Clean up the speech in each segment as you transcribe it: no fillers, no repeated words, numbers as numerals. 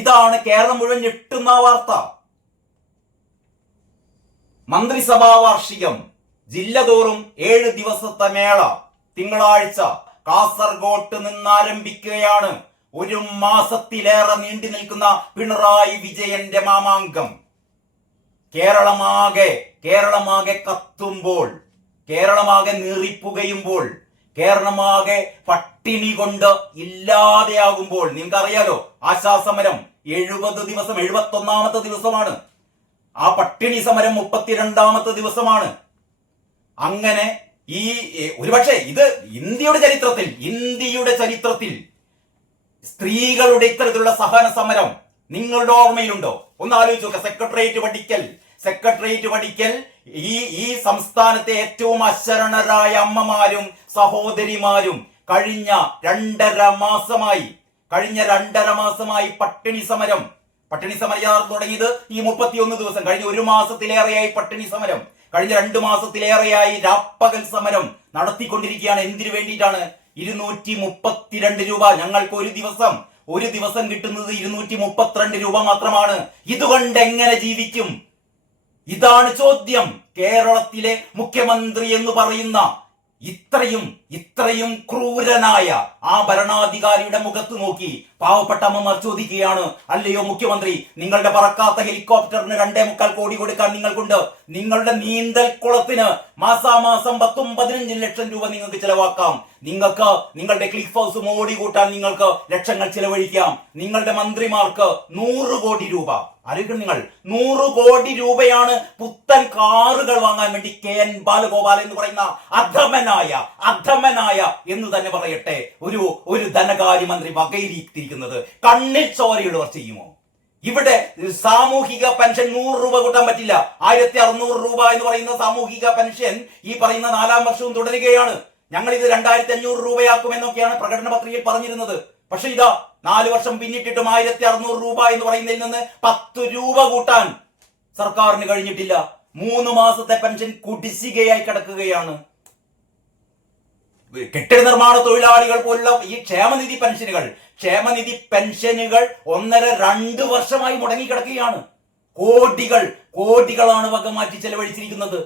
ഇതാണ് കേരളം മുഴുവൻ ഞെട്ടുന്ന വാർത്ത. മന്ത്രിസഭാ വാർഷികം, ജില്ലതോറും 7 ദിവസത്തെ മേള തിങ്കളാഴ്ച കാസർഗോട്ട് നിന്നാരംഭിക്കുകയാണ്. 1 മാസത്തിലേറെ നീണ്ടു നിൽക്കുന്ന പിണറായി വിജയന്റെ മാമാങ്കം കേരളമാകെ കത്തുമ്പോൾ, കേരളമാകെ നീറിപ്പുകയുമ്പോൾ, കേരളമാകെ പട്ടിണി കൊണ്ട് ഇല്ലാതെയാകുമ്പോൾ, നിങ്ങൾക്കറിയാലോ ആശാസമരം 70 ദിവസം, 71ാമത്തെ ദിവസമാണ്. ആ പട്ടിണി സമരം 32ാമത്തെ ദിവസമാണ്. അങ്ങനെ ഈ ഒരുപക്ഷെ ഇത് ഇന്ത്യയുടെ ചരിത്രത്തിൽ സ്ത്രീകളുടെ ഇത്തരത്തിലുള്ള സഹന സമരം നിങ്ങളുടെ ഓർമ്മയിലുണ്ടോ? ഒന്ന് ആലോചിച്ച് നോക്കുക. സെക്രട്ടേറിയറ്റ് പഠിക്കൽ ഈ സംസ്ഥാനത്തെ ഏറ്റവും അശരണരായ അമ്മമാരും സഹോദരിമാരും കഴിഞ്ഞ രണ്ടര മാസമായി പട്ടിണി സമരം തുടങ്ങിയത് ഈ 31 ദിവസം, കഴിഞ്ഞ 1 മാസത്തിലേറെയായി പട്ടിണി സമരം, കഴിഞ്ഞ 2 മാസത്തിലേറെയായി രാപ്പകൽ സമരം നടത്തിക്കൊണ്ടിരിക്കുകയാണ്. എന്തിനു വേണ്ടിയിട്ടാണ്? 232 രൂപ. ഞങ്ങൾക്ക് ഒരു ദിവസം കിട്ടുന്നത് 232 രൂപ മാത്രമാണ്. ഇതുകൊണ്ട് എങ്ങനെ ജീവിക്കും? ഇതാണ് ചോദ്യം. കേരളത്തിലെ മുഖ്യമന്ത്രി എന്ന് പറയുന്ന ഇത്രയും ക്രൂരനായ ആ ഭരണാധികാരിയുടെ മുഖത്ത് നോക്കി പാവപ്പെട്ട അമ്മമാർ ചോദിക്കുകയാണ്, അല്ലയോ മുഖ്യമന്ത്രി, നിങ്ങളുടെ പറക്കാത്ത ഹെലികോപ്റ്ററിന് 2.25 കോടി കൊടുക്കാൻ നിങ്ങൾക്കുണ്ട്. നിങ്ങളുടെ നീന്തൽ കുളത്തിന് മാസാമാസം 10-15 ലക്ഷം രൂപ നിങ്ങൾക്ക് ചെലവാക്കാം. നിങ്ങളുടെ ക്ലിഫ് ഹൗസ് മോടി കൂട്ടാൻ നിങ്ങൾക്ക് ലക്ഷങ്ങൾ ചെലവഴിക്കാം. നിങ്ങളുടെ മന്ത്രിമാർക്ക് 100 കോടി രൂപ, അറിയിക്കും നിങ്ങൾ, 100 കോടി രൂപയാണ് പുത്തൻ കാറുകൾ വാങ്ങാൻ വേണ്ടി KN ബാലഗോപാൽ എന്ന് പറയുന്ന അധമനായ എന്ന് തന്നെ പറയട്ടെ ഒരു ധനകാര്യമന്ത്രി വകയിരുത്തിയിരിക്കുന്നത്. കണ്ണിൽ ചോരയുള്ളവർ ചെയ്യുമോ? ഇവിടെ സാമൂഹിക പെൻഷൻ 100 രൂപ കൂട്ടാൻ പറ്റില്ല. 1600 രൂപ എന്ന് പറയുന്ന സാമൂഹിക പെൻഷൻ ഈ പറയുന്ന 4ാം വർഷവും തുടരുകയാണ്. ഞങ്ങൾ ഇത് 2500 രൂപയാക്കുമെന്നൊക്കെയാണ് പ്രകടന പത്രികയിൽ പറഞ്ഞിരുന്നത്. പക്ഷെ ഇതാ 4 വർഷം പിന്നിട്ടിട്ടും 1600 രൂപ എന്ന് പറയുന്നതിൽ നിന്ന് 10 രൂപ കൂട്ടാൻ സർക്കാരിന് കഴിഞ്ഞിട്ടില്ല. 3 മാസത്തെ പെൻഷൻ കുടിശ്ശികയായി കിടക്കുകയാണ്. കെട്ടിട നിർമ്മാണ തൊഴിലാളികൾ പോലുള്ള ഈ ക്ഷേമനിധി പെൻഷനുകൾ 1.5-2 വർഷമായി മുടങ്ങിക്കിടക്കുകയാണ്. കോടികളാണ് വക മാറ്റി ചെലവഴിച്ചിരിക്കുന്നത്.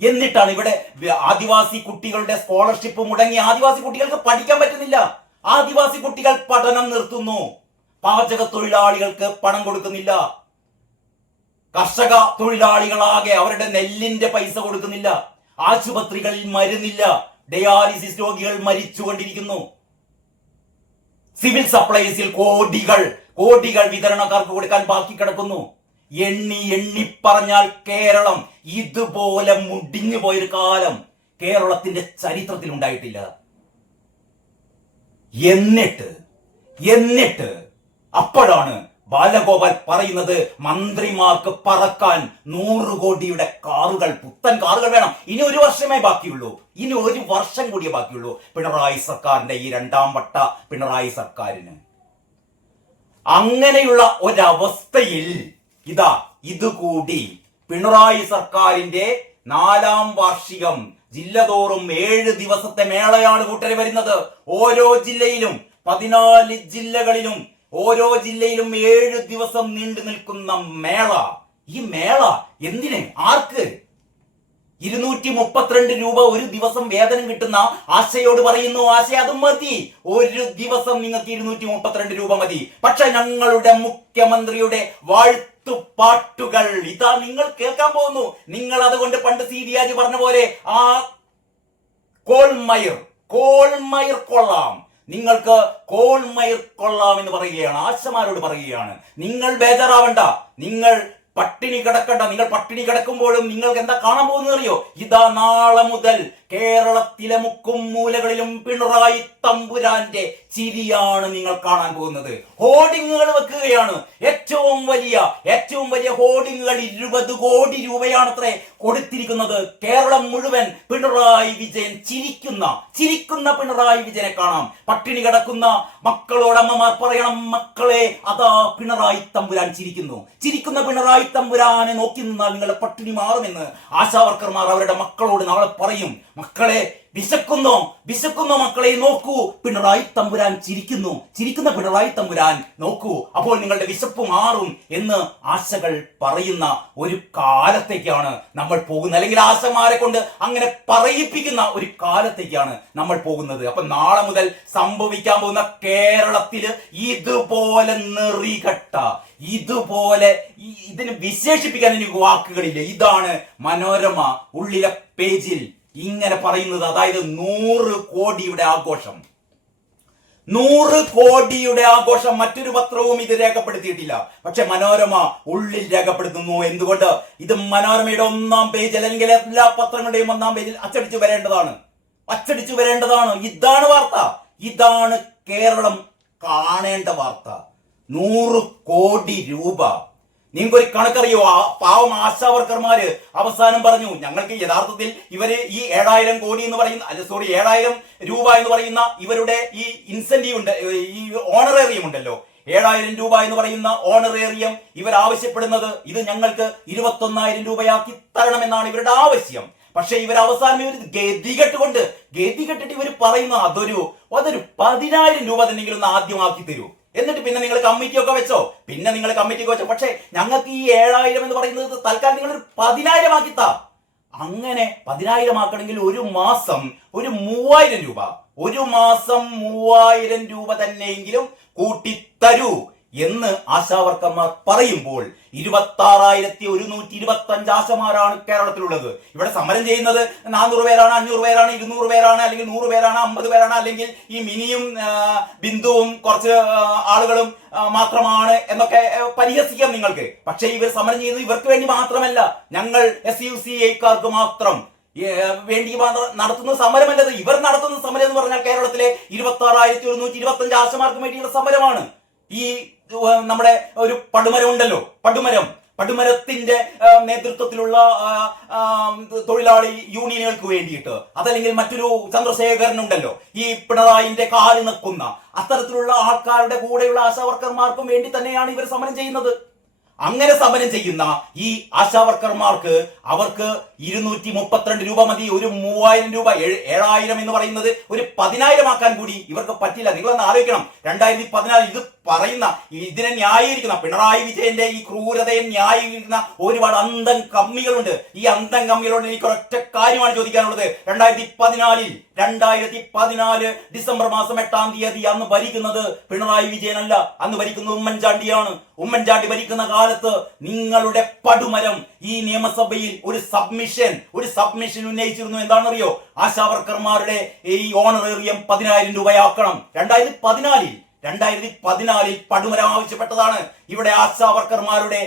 എന്നിട്ടാണ് ഇവിടെ ആദിവാസി കുട്ടികളുടെ സ്കോളർഷിപ്പ് മുടങ്ങി. ആദിവാസി കുട്ടികൾക്ക് പഠിക്കാൻ പറ്റുന്നില്ല. ആദിവാസി കുട്ടികൾ പഠനം നിർത്തുന്നു. പാചക തൊഴിലാളികൾക്ക് പണം കൊടുക്കുന്നില്ല. കർഷക തൊഴിലാളികളാകെ അവരുടെ നെല്ലിന്റെ പൈസ കൊടുക്കുന്നില്ല. ആശുപത്രികളിൽ മരുന്നില്ല. ഡയാലിസിസ് രോഗികൾ മരിച്ചുകൊണ്ടിരിക്കുന്നു. സിവിൽ സപ്ലൈസിൽ കോടികൾ വിതരണക്കാർക്ക് കൊടുക്കാൻ ബാക്കി കിടക്കുന്നു. എണ്ണി പറഞ്ഞാൽ കേരളം ഇതുപോലെ മുടിഞ്ഞു പോയൊരു കാലം കേരളത്തിന്റെ ചരിത്രത്തിൽ ഉണ്ടായിട്ടില്ല. എന്നിട്ട് അപ്പോഴാണ് ബാലഗോപാൽ പറയുന്നത് മന്ത്രിമാർക്ക് പറക്കാൻ 100 കോടിയുടെ കാറുകൾ, പുത്തൻ കാറുകൾ വേണം. ഇനി 1 വർഷമേ ബാക്കിയുള്ളൂ. ഇനി 1 വർഷം കൂടിയേ ബാക്കിയുള്ളൂ പിണറായി സർക്കാരിന്റെ ഈ 2ാം വട്ട പിണറായി സർക്കാരിന്. അങ്ങനെയുള്ള ഒരവസ്ഥയിൽ ഇതുകൂടി പിണറായി സർക്കാരിന്റെ 4ാം വാർഷികം, ജില്ലതോറും 7 ദിവസത്തെ മേളയാണ് കൂട്ടരെ വരുന്നത്. ഓരോ ജില്ലയിലും 14 ജില്ലകളിലും ഓരോ ജില്ലയിലും 7 ദിവസം നീണ്ടു നിൽക്കുന്ന മേള. ഈ മേള എന്തിന്? ആർക്ക്? 232 രൂപ ഒരു ദിവസം വേതനം കിട്ടുന്ന ആശയോട് പറയുന്നു, ആശ അത് മതി, ഒരു ദിവസം നിങ്ങൾക്ക് 232 രൂപ മതി. പക്ഷെ ഞങ്ങളുടെ മുഖ്യമന്ത്രിയുടെ വാഴ്ത്തുപാട്ടുകൾ ഇതാ നിങ്ങൾ കേൾക്കാൻ പോകുന്നു. നിങ്ങൾ അതുകൊണ്ട് പണ്ട് സീരിയാജ് പറഞ്ഞ പോലെ ആ കോൾമയർ കൊള്ളാം, നിങ്ങൾക്ക് കോൾമയർ കൊള്ളാം എന്ന് പറയുകയാണ്. ആശമാരോട് പറയുകയാണ്, നിങ്ങൾ ബേജാറാവണ്ട, നിങ്ങൾ പട്ടിണി കിടക്കണ്ട. നിങ്ങൾ പട്ടിണി കിടക്കുമ്പോഴും നിങ്ങൾക്ക് എന്താ കാണാൻ പോകുന്നത് അറിയോ? ഇതാ നാളെ മുതൽ കേരളത്തിലെ മുക്കും മൂലകളിലും പിണറായി തമ്പുരാന്റെ ചിരിയാണ് നിങ്ങൾ കാണാൻ പോകുന്നത്. ഹോർഡിങ്ങുകൾ വെക്കുകയാണ്. ഏറ്റവും വലിയ ഹോർഡിങ്ങുകൾ 20 കോടി രൂപയാണത്രേ കൊടുത്തിരിക്കുന്നത്. കേരളം മുഴുവൻ പിണറായി വിജയൻ ചിരിക്കുന്ന പിണറായി വിജയനെ കാണാം. പട്ടിണി കിടക്കുന്ന മക്കളോട് അമ്മമാർ പറയണം, മക്കളെ അതാ പിണറായി തമ്പുരാൻ ചിരിക്കുന്ന പിണറായി തമ്പുരാനെ നോക്കി നിന്നാൽ നിങ്ങളുടെ പട്ടിണി മാറുമെന്ന് ആശാവർക്കർമാർ അവരുടെ മക്കളോട് നാളെ പറയും. മക്കളെ, വിശക്കുന്നോ വിശക്കുന്നോ മക്കളെ നോക്കൂ, പിണറായി തമ്പുരാൻ ചിരിക്കുന്നു, ചിരിക്കുന്ന പിണറായി തമ്പുരാൻ നോക്കൂ, അപ്പോൾ നിങ്ങളുടെ വിശപ്പ് മാറും എന്ന് ആശകൾ പറയുന്ന ഒരു കാലത്തേക്കാണ് നമ്മൾ പോകുന്നത്. അല്ലെങ്കിൽ ആശമാരെ കൊണ്ട് അങ്ങനെ പറയിപ്പിക്കുന്ന ഒരു കാലത്തേക്കാണ് നമ്മൾ പോകുന്നത്. അപ്പൊ നാളെ മുതൽ സംഭവിക്കാൻ പോകുന്ന കേരളത്തില് ഇതുപോലെ നെറികെട്ട, ഇതുപോലെ ഇതിന് വിശേഷിപ്പിക്കാൻ എനിക്ക് വാക്കുകളില്ല. ഇതാണ് മനോരമ ഉള്ളിലെ പേജിൽ ഇങ്ങനെ പറയുന്നത്. അതായത് 100 കോടിയുടെ ആഘോഷം, 100 കോടിയുടെ ആഘോഷം. മറ്റൊരു പത്രവും ഇത് രേഖപ്പെടുത്തിയിട്ടില്ല, പക്ഷെ മനോരമ ഉള്ളിൽ രേഖപ്പെടുത്തുന്നു. എന്തുകൊണ്ട്? ഇത് മനോരമയുടെ 1-ാം പേജിൽ, അല്ലെങ്കിൽ എല്ലാ പത്രങ്ങളുടെയും 1-ാം പേജിൽ അച്ചടിച്ചു വരേണ്ടതാണ്, അച്ചടിച്ചു വരേണ്ടതാണ്. ഇതാണ് വാർത്ത, ഇതാണ് കേരളം കാണേണ്ട വാർത്ത. 100 കോടി രൂപ. നിങ്ങൾക്കൊരു കണക്കറിയോ? പാവം ആശാവർക്കർമാര് അവസാനം പറഞ്ഞു, ഞങ്ങൾക്ക് യഥാർത്ഥത്തിൽ ഇവര് ഈ 7000 കോടി എന്ന് പറയുന്ന 7000 രൂപ എന്ന് പറയുന്ന ഇവരുടെ ഈ ഇൻസെന്റീവ് ഉണ്ട്, ഈ ഓണറേറിയം ഉണ്ടല്ലോ, 7000 രൂപ എന്ന് പറയുന്ന ഓണറേറിയം ഇവർ ആവശ്യപ്പെടുന്നത്, ഇത് ഞങ്ങൾക്ക് 21,000 രൂപയാക്കി തരണമെന്നാണ് ഇവരുടെ ആവശ്യം. പക്ഷെ ഇവർ അവസാനം ഇവർ ഗതികെട്ടിട്ട് ഇവർ പറയുന്ന അതൊരു 10,000 രൂപ തന്നെങ്കിലും ഒന്ന് ആദ്യമാക്കി തരൂ, എന്നിട്ട് പിന്നെ നിങ്ങൾ കമ്മിറ്റിയൊക്കെ വെച്ചോ, പിന്നെ നിങ്ങൾ കമ്മിറ്റിയൊക്കെ വെച്ചോ, പക്ഷെ ഞങ്ങൾക്ക് ഈ 7000 എന്ന് പറയുന്നത് തൽക്കാലം നിങ്ങൾ 10,000 ആക്കിത്താ. അങ്ങനെ 10,000 ആക്കണമെങ്കിൽ ഒരു മാസം 3000 രൂപ, ഒരു മാസം 3000 രൂപ തന്നെയെങ്കിലും കൂട്ടിത്തരൂ എന്ന് ആശാവർക്കർമാർ പറയുമ്പോൾ 26,125 ആശമാരാണ് കേരളത്തിലുള്ളത്. ഇവിടെ സമരം ചെയ്യുന്നത് 400 പേരാണ്, 500 പേരാണ്, 200 പേരാണ്, അല്ലെങ്കിൽ 100 പേരാണ്, 50 പേരാണ്, അല്ലെങ്കിൽ ഈ മിനിയും ബിന്ദുവും കുറച്ച് ആളുകളും മാത്രമാണ് എന്നൊക്കെ പരിഹസിക്കാം നിങ്ങൾക്ക്. പക്ഷേ ഇവർ സമരം ചെയ്യുന്നത് ഇവർക്ക് വേണ്ടി മാത്രമല്ല, ഞങ്ങൾ SUCA-ക്കാർക്ക് മാത്രം വേണ്ടി നടത്തുന്ന സമരമല്ലത്. ഇവർ നടത്തുന്ന സമരം എന്ന് പറഞ്ഞാൽ കേരളത്തിലെ 26,125 ആശമാർക്ക് വേണ്ടിയുള്ള സമരമാണ്. ഈ നമ്മുടെ ഒരു പടുമരം ഉണ്ടല്ലോ, പടുമരത്തിന്റെ നേതൃത്വത്തിലുള്ള തൊഴിലാളി യൂണിയനുകൾക്ക് വേണ്ടിയിട്ട്, അതല്ലെങ്കിൽ മറ്റൊരു ചന്ദ്രശേഖരനുണ്ടല്ലോ, ഈ പിണറായിന്റെ കാല് നിൽക്കുന്ന അത്തരത്തിലുള്ള ആൾക്കാരുടെ കൂടെയുള്ള ആശാവർക്കർമാർക്കും വേണ്ടി തന്നെയാണ് ഇവർ സമരം ചെയ്യുന്നത്. അങ്ങനെ സമരം ചെയ്യുന്ന ഈ ആശാവർക്കർമാർക്ക് അവർക്ക് 232 രൂപ മതി. ഒരു 3000 രൂപ, 7000 എന്ന് പറയുന്നത് ഒരു 10,000 ആക്കാൻ കൂടി ഇവർക്ക് പറ്റില്ല. നിങ്ങളൊന്ന് ആലോചിക്കണം. 2014 ഇത് പറയുന്ന, ഇതിനെ ന്യായീകരിക്കുന്ന, പിണറായി വിജയന്റെ ഈ ക്രൂരതയെ ന്യായീകരിക്കുന്ന ഒരുപാട് അന്തം കമ്മികളുണ്ട്. ഈ അന്തം കമ്മികളോട് എനിക്ക് ഒറ്റ കാര്യമാണ് ചോദിക്കാനുള്ളത്. 2014 ഡിസംബർ മാസം 8-ാം തീയതി അന്ന് ഭരിക്കുന്നത് പിണറായി വിജയനല്ല, അന്ന് ഭരിക്കുന്നത് ഉമ്മൻചാണ്ടിയാണ്. ഉമ്മൻചാണ്ടി ഭരിക്കുന്ന കാലത്ത് നിങ്ങളുടെ പടുമരം ഈ നിയമസഭയിൽ ഒരു സബ്മിഷൻ ഉന്നയിച്ചിരുന്നു. എന്താണെന്നറിയോ? ആശാവർക്കർമാരുടെ ഈ ഓണറേറിയം 10,000 രൂപയാക്കണം. 2014 പടുമരം ആവശ്യപ്പെട്ടതാണ്. ഇവിടെ ആശാവർക്കർമാരുടെ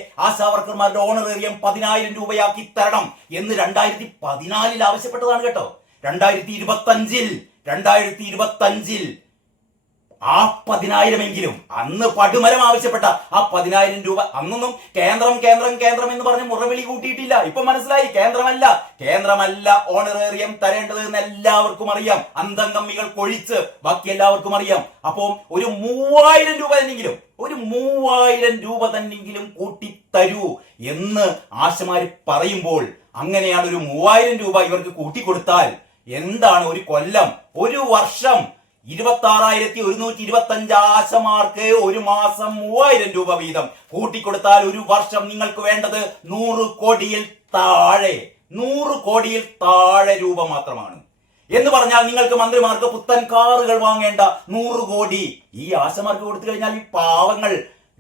ഓണറേറിയം 10,000 രൂപയാക്കി തരണം എന്ന് 2014 ആവശ്യപ്പെട്ടതാണ് കേട്ടോ. 2025 ആ 10,000 എങ്കിലും അന്ന് പടുമരം ആവശ്യപ്പെട്ട ആ 10,000 രൂപ അന്നൊന്നും കേന്ദ്രം എന്ന് പറഞ്ഞ് മുറവിളി കൂട്ടിയിട്ടില്ല. ഇപ്പൊ മനസ്സിലായി, കേന്ദ്രമല്ല ഓണറേറിയം തരേണ്ടത് എന്ന് എല്ലാവർക്കും അറിയാം. അന്തം കമ്മികൾ കൊഴിച്ച് ബാക്കി എല്ലാവർക്കും അറിയാം. അപ്പോ ഒരു 3,000 രൂപ തന്നെങ്കിലും കൂട്ടിത്തരൂ എന്ന് ആശമാര് പറയുമ്പോൾ, അങ്ങനെയാണ് ഒരു 3,000 രൂപ ഇവർക്ക് കൂട്ടിക്കൊടുത്താൽ എന്താണ് ഒരു കൊല്ലം, ഒരു വർഷം 26,125 ആശമാർക്ക് ഒരു മാസം 3,000 രൂപ വീതം കൂട്ടിക്കൊടുത്താൽ ഒരു വർഷം നിങ്ങൾക്ക് വേണ്ടത് 100 കോടിയിൽ താഴെ രൂപ മാത്രമാണ്. എന്ന് പറഞ്ഞാൽ നിങ്ങൾക്ക് മന്ത്രിമാർക്ക് പുത്തൻ കാറുകൾ വാങ്ങേണ്ട 100 കോടി ഈ ആശമാർക്ക് കൊടുത്തു കഴിഞ്ഞാൽ ഈ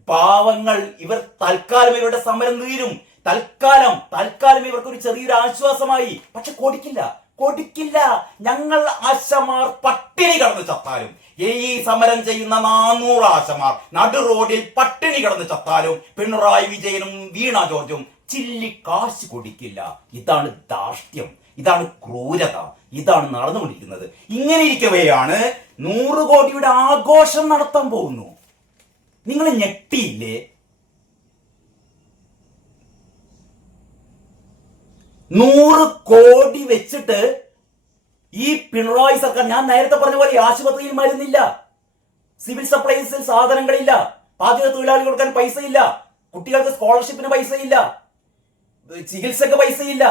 പാവങ്ങൾ ഇവർ തൽക്കാലം ഇവരുടെ സമരം തീരും. തൽക്കാലം ഇവർക്ക് ഒരു ചെറിയൊരു ആശ്വാസമായി. പക്ഷെ കൊടുക്കില്ല. ഞങ്ങൾ ആശമാർ പട്ടിണി കിടന്ന് ചത്താലും, ഈ സമരം ചെയ്യുന്ന 400 ആശമാർ നടു റോഡിൽ പട്ടിണി കിടന്ന് ചത്താലും പിണറായി വിജയനും വീണ ജോർജും ചില്ലി കാശ് കൊടുക്കില്ല. ഇതാണ് ധാർഷ്ട്യം, ഇതാണ് ക്രൂരത, ഇതാണ് നടന്നുകൊണ്ടിരിക്കുന്നത്. ഇങ്ങനെ ഇരിക്കവെയാണ് 100 കോടിയുടെ ആഘോഷം നടത്താൻ പോകുന്നു. നിങ്ങൾ ഞെട്ടിയില്ലേ? 100 കോടി വെച്ചിട്ട് ഈ പിണറായി സർക്കാർ, ഞാൻ നേരത്തെ പറഞ്ഞ പോലെ ആശുപത്രിയിൽ മരുന്നില്ല, സിവിൽ സപ്ലൈസിൽ സാധനങ്ങളില്ല, പാചക തൊഴിലാളികൾ കൊടുക്കാൻ പൈസയില്ല, കുട്ടികൾക്ക് സ്കോളർഷിപ്പിന് പൈസയില്ല, ചികിത്സക്ക് പൈസയില്ല,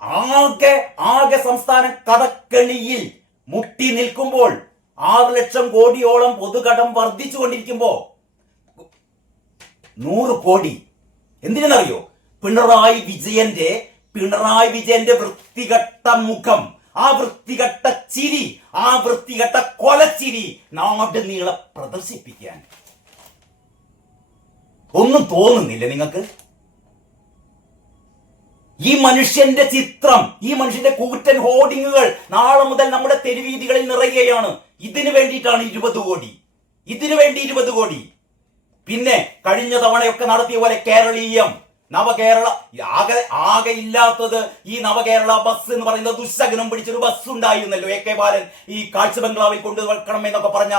ആകെ ആകെ സംസ്ഥാനം കടക്കണിയിൽ മുട്ടി നിൽക്കുമ്പോൾ 6 ലക്ഷം കോടിയോളം പൊതുകടം വർദ്ധിച്ചുകൊണ്ടിരിക്കുമ്പോ 100 കോടി എന്തിനെന്നറിയോ? പിണറായി വിജയന്റെ വൃത്തികെട്ട മുഖം, ആ വൃത്തികെട്ട ചിരി, ആ വൃത്തികെട്ട കൊലച്ചിരി നാട് നീളെ പ്രദർശിപ്പിക്കാൻ. ഒന്നും തോന്നുന്നില്ല നിങ്ങൾക്ക്? ഈ മനുഷ്യന്റെ ചിത്രം, ഈ മനുഷ്യന്റെ കൂറ്റൻ ഹോർഡിങ്ങുകൾ നാളെ മുതൽ നമ്മുടെ തെരുവീതികളിൽ നിറയുകയാണ്. ഇതിനു വേണ്ടിയിട്ടാണ് 20 കോടി, ഇതിനു വേണ്ടി 20 കോടി. പിന്നെ കഴിഞ്ഞ തവണയൊക്കെ നടത്തിയ പോലെ കേരളീയം, നവകേരള, ആകെ ഇല്ലാത്തത് ഈ നവകേരള ബസ് എന്ന് പറയുന്ന ദുസ്സഹനം പിടിച്ചൊരു ബസ് ഉണ്ടായിരുന്നല്ലോ. AK ബാലൻ ഈ കാഴ്ച ബംഗ്ലാവിൽ കൊണ്ടുവെക്കണം എന്നൊക്കെ പറഞ്ഞ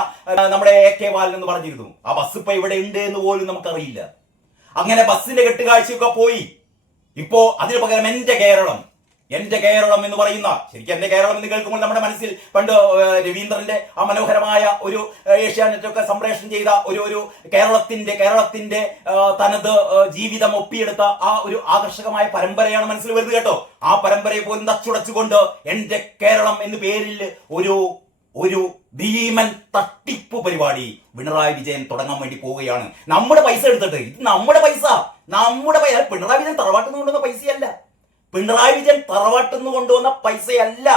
നമ്മുടെ AK ബാലൻ എന്ന് പറഞ്ഞിരുന്നു. ആ ബസ് ഇപ്പൊ ഇവിടെ ഉണ്ട് എന്ന് പോലും നമുക്കറിയില്ല. അങ്ങനെ ബസ്സിന്റെ കെട്ടുകാഴ്ചയൊക്കെ പോയി. ഇപ്പോ അതിനു പകരം എന്റെ കേരളം എന്ന് പറയുന്ന, ശരിക്കും എന്റെ കേരളം എന്ന് കേൾക്കുമ്പോൾ നമ്മുടെ മനസ്സിൽ പണ്ട് രവീന്ദ്രന്റെ ആ മനോഹരമായ ഒരു ഏഷ്യാനെറ്റൊക്കെ സംപ്രേഷണം ചെയ്ത ഒരു കേരളത്തിന്റെ തനത് ജീവിതം ഒപ്പിയെടുത്ത ആ ഒരു ആകർഷകമായ പരമ്പരയാണ് മനസ്സിൽ വരുന്നത് കേട്ടോ. ആ പരമ്പരയെ പോലും തച്ചുടച്ചുകൊണ്ട് എന്റെ കേരളം എന്ന പേരിൽ ഒരു ഭീമൻ തട്ടിപ്പ് പരിപാടി പിണറായി വിജയൻ തുടങ്ങാൻ വേണ്ടി പോവുകയാണ്. നമ്മുടെ പൈസ എടുത്തിട്ട്, ഇത് നമ്മുടെ പൈസ. പിണറായി വിജയൻ തറവാട്ടിൽ നിന്ന് കൊണ്ടുവന്ന പൈസയല്ല, പിണറായി വിജയൻ തറവാട്ടിൽ നിന്ന് കൊണ്ടുവന്ന പൈസയല്ല.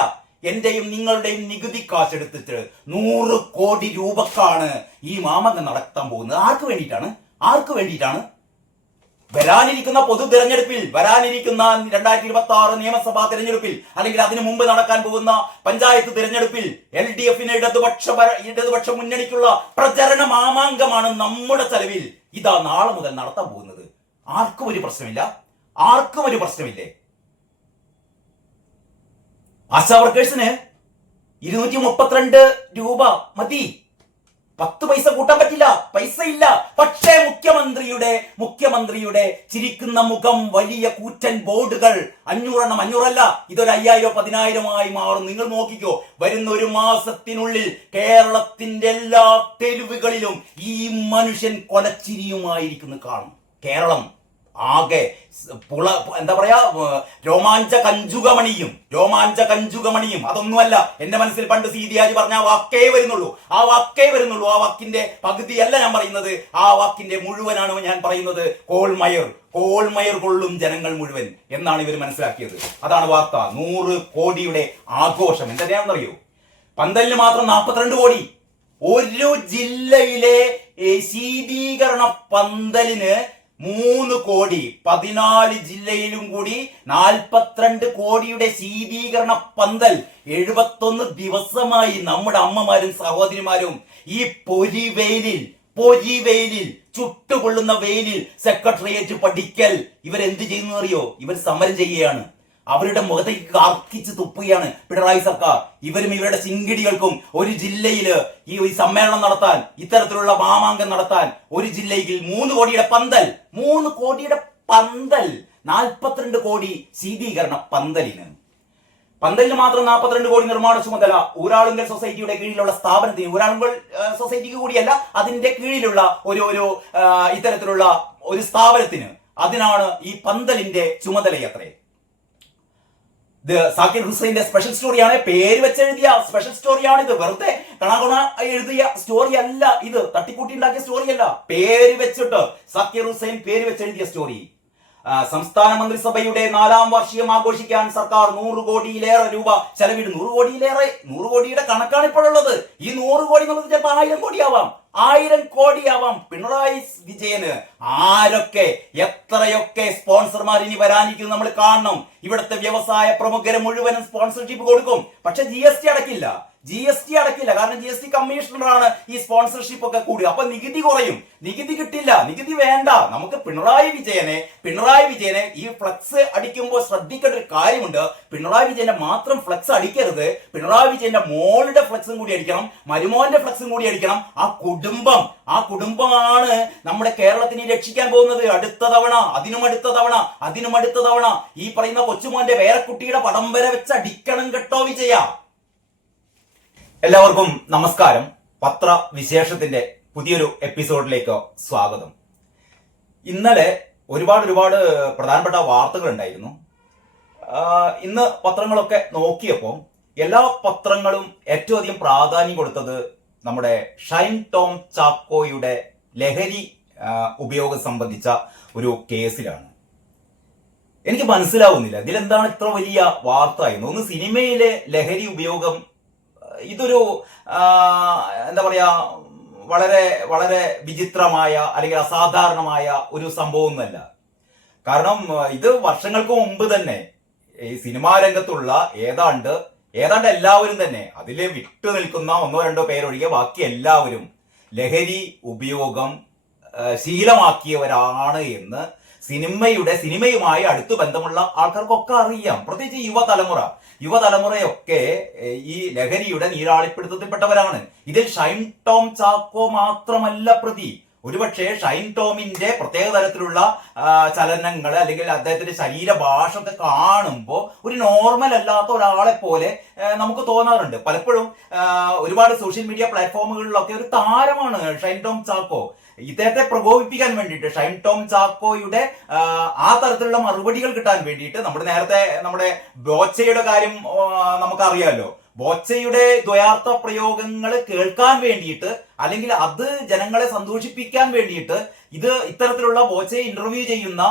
എന്റെയും നിങ്ങളുടെയും നികുതി കാശെടുത്തിട്ട് 100 കോടി രൂപക്കാണ് ഈ മാമങ്കം നടത്താൻ പോകുന്നത്. ആർക്ക് വേണ്ടിയിട്ടാണ്? വരാനിരിക്കുന്ന പൊതു തെരഞ്ഞെടുപ്പിൽ, വരാനിരിക്കുന്ന 2026 നിയമസഭാ തെരഞ്ഞെടുപ്പിൽ, അല്ലെങ്കിൽ അതിനു മുമ്പ് നടക്കാൻ പോകുന്ന പഞ്ചായത്ത് തെരഞ്ഞെടുപ്പിൽ LDFന് ഇടതുപക്ഷ മുന്നണിക്കുള്ള പ്രചരണ മാമാങ്കമാണ് നമ്മുടെ ചെലവിൽ ഇതാ നാളെ മുതൽ നടത്താൻ പോകുന്നത്. ആർക്കും ഒരു പ്രശ്നമില്ലേ? ആശാവർക്കേഴ്സിന് 232 രൂപ മതി, 10 പൈസ കൂട്ടാൻ പറ്റില്ല, പൈസ ഇല്ല. പക്ഷേ മുഖ്യമന്ത്രിയുടെ ചിരിക്കുന്ന മുഖം, വലിയ കൂറ്റൻ ബോർഡുകൾ, 500 എണ്ണം, 500 അല്ല, ഇതൊരു 5000 10,000 ആയി മാറും. നിങ്ങൾ നോക്കിക്കോ, വരുന്ന ഒരു മാസത്തിനുള്ളിൽ കേരളത്തിന്റെ എല്ലാ തെരുവുകളിലും ഈ മനുഷ്യൻ കൊലച്ചിരിയുമായിരിക്കുന്നു കാണും. കേരളം ആകെ എന്താ പറയാ, രോമാഞ്ച കഞ്ചുകമണിയും. അതൊന്നുമല്ല, എന്റെ മനസ്സിൽ പണ്ട് സീതിയാജി പറഞ്ഞ ആ വാക്കേ വരുന്നുള്ളൂ. ആ വാക്കിന്റെ പകുതിയല്ല ഞാൻ പറയുന്നത്, ആ വാക്കിന്റെ മുഴുവനാണ് ഞാൻ പറയുന്നത്. കോൾമയർ കൊള്ളും ജനങ്ങൾ മുഴുവൻ എന്നാണ് ഇവർ മനസ്സിലാക്കിയത്. അതാണ് വാർത്ത. 100 കോടിയുടെ ആഘോഷം എന്താണെന്നറിയോ? പന്തലിന് മാത്രം 42 കോടി. ഒരു ജില്ലയിലെ ശീതീകരണ പന്തലിന് 3 കോടി, 14 ജില്ലയിലും കൂടി 42 കോടിയുടെ ശീതീകരണ പന്തൽ. 71 ദിവസമായി നമ്മുടെ അമ്മമാരും സഹോദരിമാരും ഈ പൊരിവെയിലിൽ ചുട്ടുകൊള്ളുന്ന വെയിലിൽ സെക്രട്ടേറിയറ്റ് പഠിക്കൽ ഇവരെന്ത് ചെയ്യുന്നു അറിയോ? ഇവർ സമരം ചെയ്യുകയാണ്. അവരുടെ മുഖത്തേക്ക് കാർക്കിച്ച് തുപ്പുകയാണ് പിണറായി സർക്കാർ. ഇവരും ഇവരുടെ ചിങ്കിടികൾക്കും ഒരു ജില്ലയില് ഈ സമ്മേളനം നടത്താൻ, ഇത്തരത്തിലുള്ള മാമാങ്കം നടത്താൻ, ഒരു ജില്ലയിൽ 3 കോടിയുടെ പന്തൽ, 42 കോടി ശീതീകരണ പന്തലിന് മാത്രം 42 കോടി നിർമ്മാണ ചുമതല ഊരാളുങ്കൽ സൊസൈറ്റിയുടെ കീഴിലുള്ള സ്ഥാപനത്തിന്, ഊരാളുങ്കൽ സൊസൈറ്റിക്ക് കൂടിയല്ല, അതിന്റെ കീഴിലുള്ള ഒരു ഇത്തരത്തിലുള്ള ഒരു സ്ഥാപനത്തിന്. അതിനാണ് ഈ പന്തലിന്റെ ചുമതലയത്രേ. സാക്കിർ ഹുസൈന്റെ സ്പെഷ്യൽ സ്റ്റോറിയാണ്, പേര് വെച്ചെഴുതിയ സ്പെഷ്യൽ സ്റ്റോറിയാണ് ഇത്. വെറുതെ കണാകുണ എഴുതിയ സ്റ്റോറി അല്ല ഇത്, തട്ടിക്കൂട്ടി ഉണ്ടാക്കിയ സ്റ്റോറി അല്ല. പേര് വെച്ചിട്ട് സാക്കിർ ഹുസൈൻ പേര് വെച്ചെഴുതിയ സ്റ്റോറി. സംസ്ഥാന മന്ത്രിസഭയുടെ 4ാം വാർഷികം ആഘോഷിക്കാൻ സർക്കാർ 100 കോടിയിലേറെ രൂപ ചെലവിടും. 100 കോടിയുടെ കണക്കാണ് ഇപ്പോഴുള്ളത്. ഈ 100 കോടി എന്നുള്ളത് ചിലപ്പോൾ 1000 കോടിയാവാം. പിണറായി വിജയന് എത്രയൊക്കെ സ്പോൺസർമാർ ഇനി വരാനിരിക്കുന്നു നമ്മൾ കാണണം. ഇവിടുത്തെ വ്യവസായ പ്രമുഖരെ മുഴുവനും സ്പോൺസർഷിപ്പ് കൊടുക്കും. പക്ഷെ GST അടക്കില്ല. കാരണം GST കമ്മീഷണറാണ് ഈ സ്പോൺസർഷിപ്പ് ഒക്കെ കൂടുക. അപ്പൊ നികുതി കുറയും, നികുതി കിട്ടില്ല, നികുതി വേണ്ട. നമുക്ക് പിണറായി വിജയനെ ഈ ഫ്ലക്സ് അടിക്കുമ്പോൾ ശ്രദ്ധിക്കേണ്ട ഒരു കാര്യമുണ്ട്. പിണറായി വിജയന്റെ മാത്രം ഫ്ലക്സ് അടിക്കരുത്. പിണറായി വിജയന്റെ മോളുടെ ഫ്ലക്സും കൂടി അടിക്കണം, മരുമോന്റെ ഫ്ലക്സും കൂടി അടിക്കണം. ആ കുടുംബമാണ് നമ്മുടെ കേരളത്തിനെ രക്ഷിക്കാൻ പോകുന്നത്. അടുത്ത തവണ അതിനും അടുത്ത തവണ ഈ പറയുന്ന കൊച്ചുമോന്റെ വേറെ കുട്ടിയുടെ പടം വരെ വെച്ച് അടിക്കണം കേട്ടോ വിജയ. എല്ലാവർക്കും നമസ്കാരം. പത്രവിശേഷത്തിന്റെ പുതിയൊരു എപ്പിസോഡിലേക്ക് സ്വാഗതം. ഇന്നലെ ഒരുപാട് പ്രധാനപ്പെട്ട വാർത്തകൾ ഉണ്ടായിരുന്നു. ഇന്ന് പത്രങ്ങളൊക്കെ നോക്കിയപ്പോൾ എല്ലാ പത്രങ്ങളും ഏറ്റവും അധികം പ്രാധാന്യം കൊടുത്തത് നമ്മുടെ ഷൈൻ ടോം ചാക്കോയുടെ ലഹരി ഉപയോഗം സംബന്ധിച്ച ഒരു കേസിലാണ്. എനിക്ക് മനസ്സിലാവുന്നില്ല ഇതിലെന്താണ് ഇത്ര വലിയ വാർത്ത എന്ന്. ഒന്ന്, സിനിമയിലെ ലഹരി ഉപയോഗം ഇതൊരു എന്താ പറയാ വളരെ വളരെ വിചിത്രമായ അല്ലെങ്കിൽ അസാധാരണമായ ഒരു സംഭവമൊന്നുമല്ല. കാരണം ഇത് വർഷങ്ങൾക്ക് മുമ്പ് തന്നെ ഈ സിനിമാ രംഗത്തുള്ള ഏതാണ്ട് എല്ലാവരും തന്നെ അതില് വിട്ടു നിൽക്കുന്ന ഒന്നോ രണ്ടോ പേരൊഴികെ ബാക്കി എല്ലാവരും ലഹരി ഉപയോഗം ശീലമാക്കിയവരാണ് എന്ന് സിനിമയുമായി അടുത്തു ബന്ധമുള്ള ആൾക്കാർക്കൊക്കെ അറിയാം. പ്രത്യേകിച്ച് യുവതലമുറയൊക്കെ ഈ ലഹരിയുടെ നീരാളിപ്പിടുത്തത്തിൽപ്പെട്ടവരാണ്. ഇതിൽ ഷൈൻ ടോം ചാക്കോ മാത്രമല്ല പ്രതി. ഒരുപക്ഷെ ഷൈൻ ടോമിന്റെ പ്രത്യേക തരത്തിലുള്ള ചലനങ്ങൾ അല്ലെങ്കിൽ അദ്ദേഹത്തിന്റെ ശരീരഭാഷ ഒക്കെ കാണുമ്പോൾ ഒരു നോർമൽ അല്ലാത്ത ഒരാളെ പോലെ നമുക്ക് തോന്നാറുണ്ട്. പലപ്പോഴും ഒരുപാട് സോഷ്യൽ മീഡിയ പ്ലാറ്റ്ഫോമുകളിലൊക്കെ ഒരു താരമാണ് ഷൈൻ ടോം ചാക്കോ. ഇദ്ദേഹത്തെ പ്രകോപിപ്പിക്കാൻ വേണ്ടിയിട്ട് ഷൈൻ ടോം ചാക്കോയുടെ ആ തരത്തിലുള്ള മറുപടികൾ കിട്ടാൻ വേണ്ടിയിട്ട് നമ്മുടെ ബോച്ചയുടെ കാര്യം നമുക്കറിയാമല്ലോ. ബോച്ചയുടെ ദ്വയാർത്ഥ പ്രയോഗങ്ങൾ കേൾക്കാൻ വേണ്ടിയിട്ട് അല്ലെങ്കിൽ അത് ജനങ്ങളെ സന്തോഷിപ്പിക്കാൻ വേണ്ടിയിട്ട് ഇത്തരത്തിലുള്ള ബോച്ചയെ ഇന്റർവ്യൂ ചെയ്യുന്ന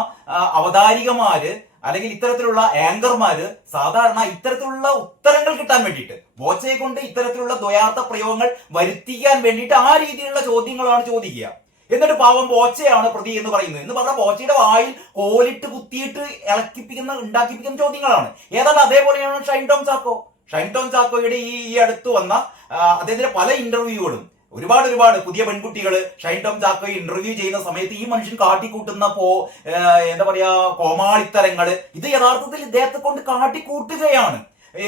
അവതാരികമാര് അല്ലെങ്കിൽ ഇത്തരത്തിലുള്ള ആങ്കർമാര് സാധാരണ ഇത്തരത്തിലുള്ള ഉത്തരങ്ങൾ കിട്ടാൻ വേണ്ടിയിട്ട് ബോച്ചയെ കൊണ്ട് ഇത്തരത്തിലുള്ള ദ്വയാർത്ഥ പ്രയോഗങ്ങൾ വരുത്തിക്കാൻ വേണ്ടിയിട്ട് ആ രീതിയിലുള്ള ചോദ്യങ്ങളാണ് ചോദിക്കുക. എന്നിട്ട് പാവം ബോച്ചയാണ് പ്രതി എന്ന് പറയുന്നത് എന്ന് പറഞ്ഞാൽ ബോച്ചയുടെ വായിൽ കോലിട്ട് കുത്തിയിട്ട് ഉണ്ടാക്കിപ്പിക്കുന്ന ചോദ്യങ്ങളാണ്. ഏതാണ്ട് അതേപോലെയാണ് ഷൈൻ ടോം ചാക്കോയുടെ ഈ അടുത്ത് വന്ന അദ്ദേഹത്തിന്റെ പല ഇന്റർവ്യൂകളും ഒരുപാട് പുതിയ പെൺകുട്ടികൾ ഷൈൻ ടോം ചാക്കോയെ ഇന്റർവ്യൂ ചെയ്യുന്ന സമയത്ത് ഈ മനുഷ്യൻ കാട്ടിക്കൂട്ടുന്ന എന്താ പറയാ കോമാളിത്തരങ്ങള് ഇത് യഥാർത്ഥത്തിൽ ഇദ്ദേഹത്തെ കൊണ്ട് കാട്ടിക്കൂട്ടുകയാണ്.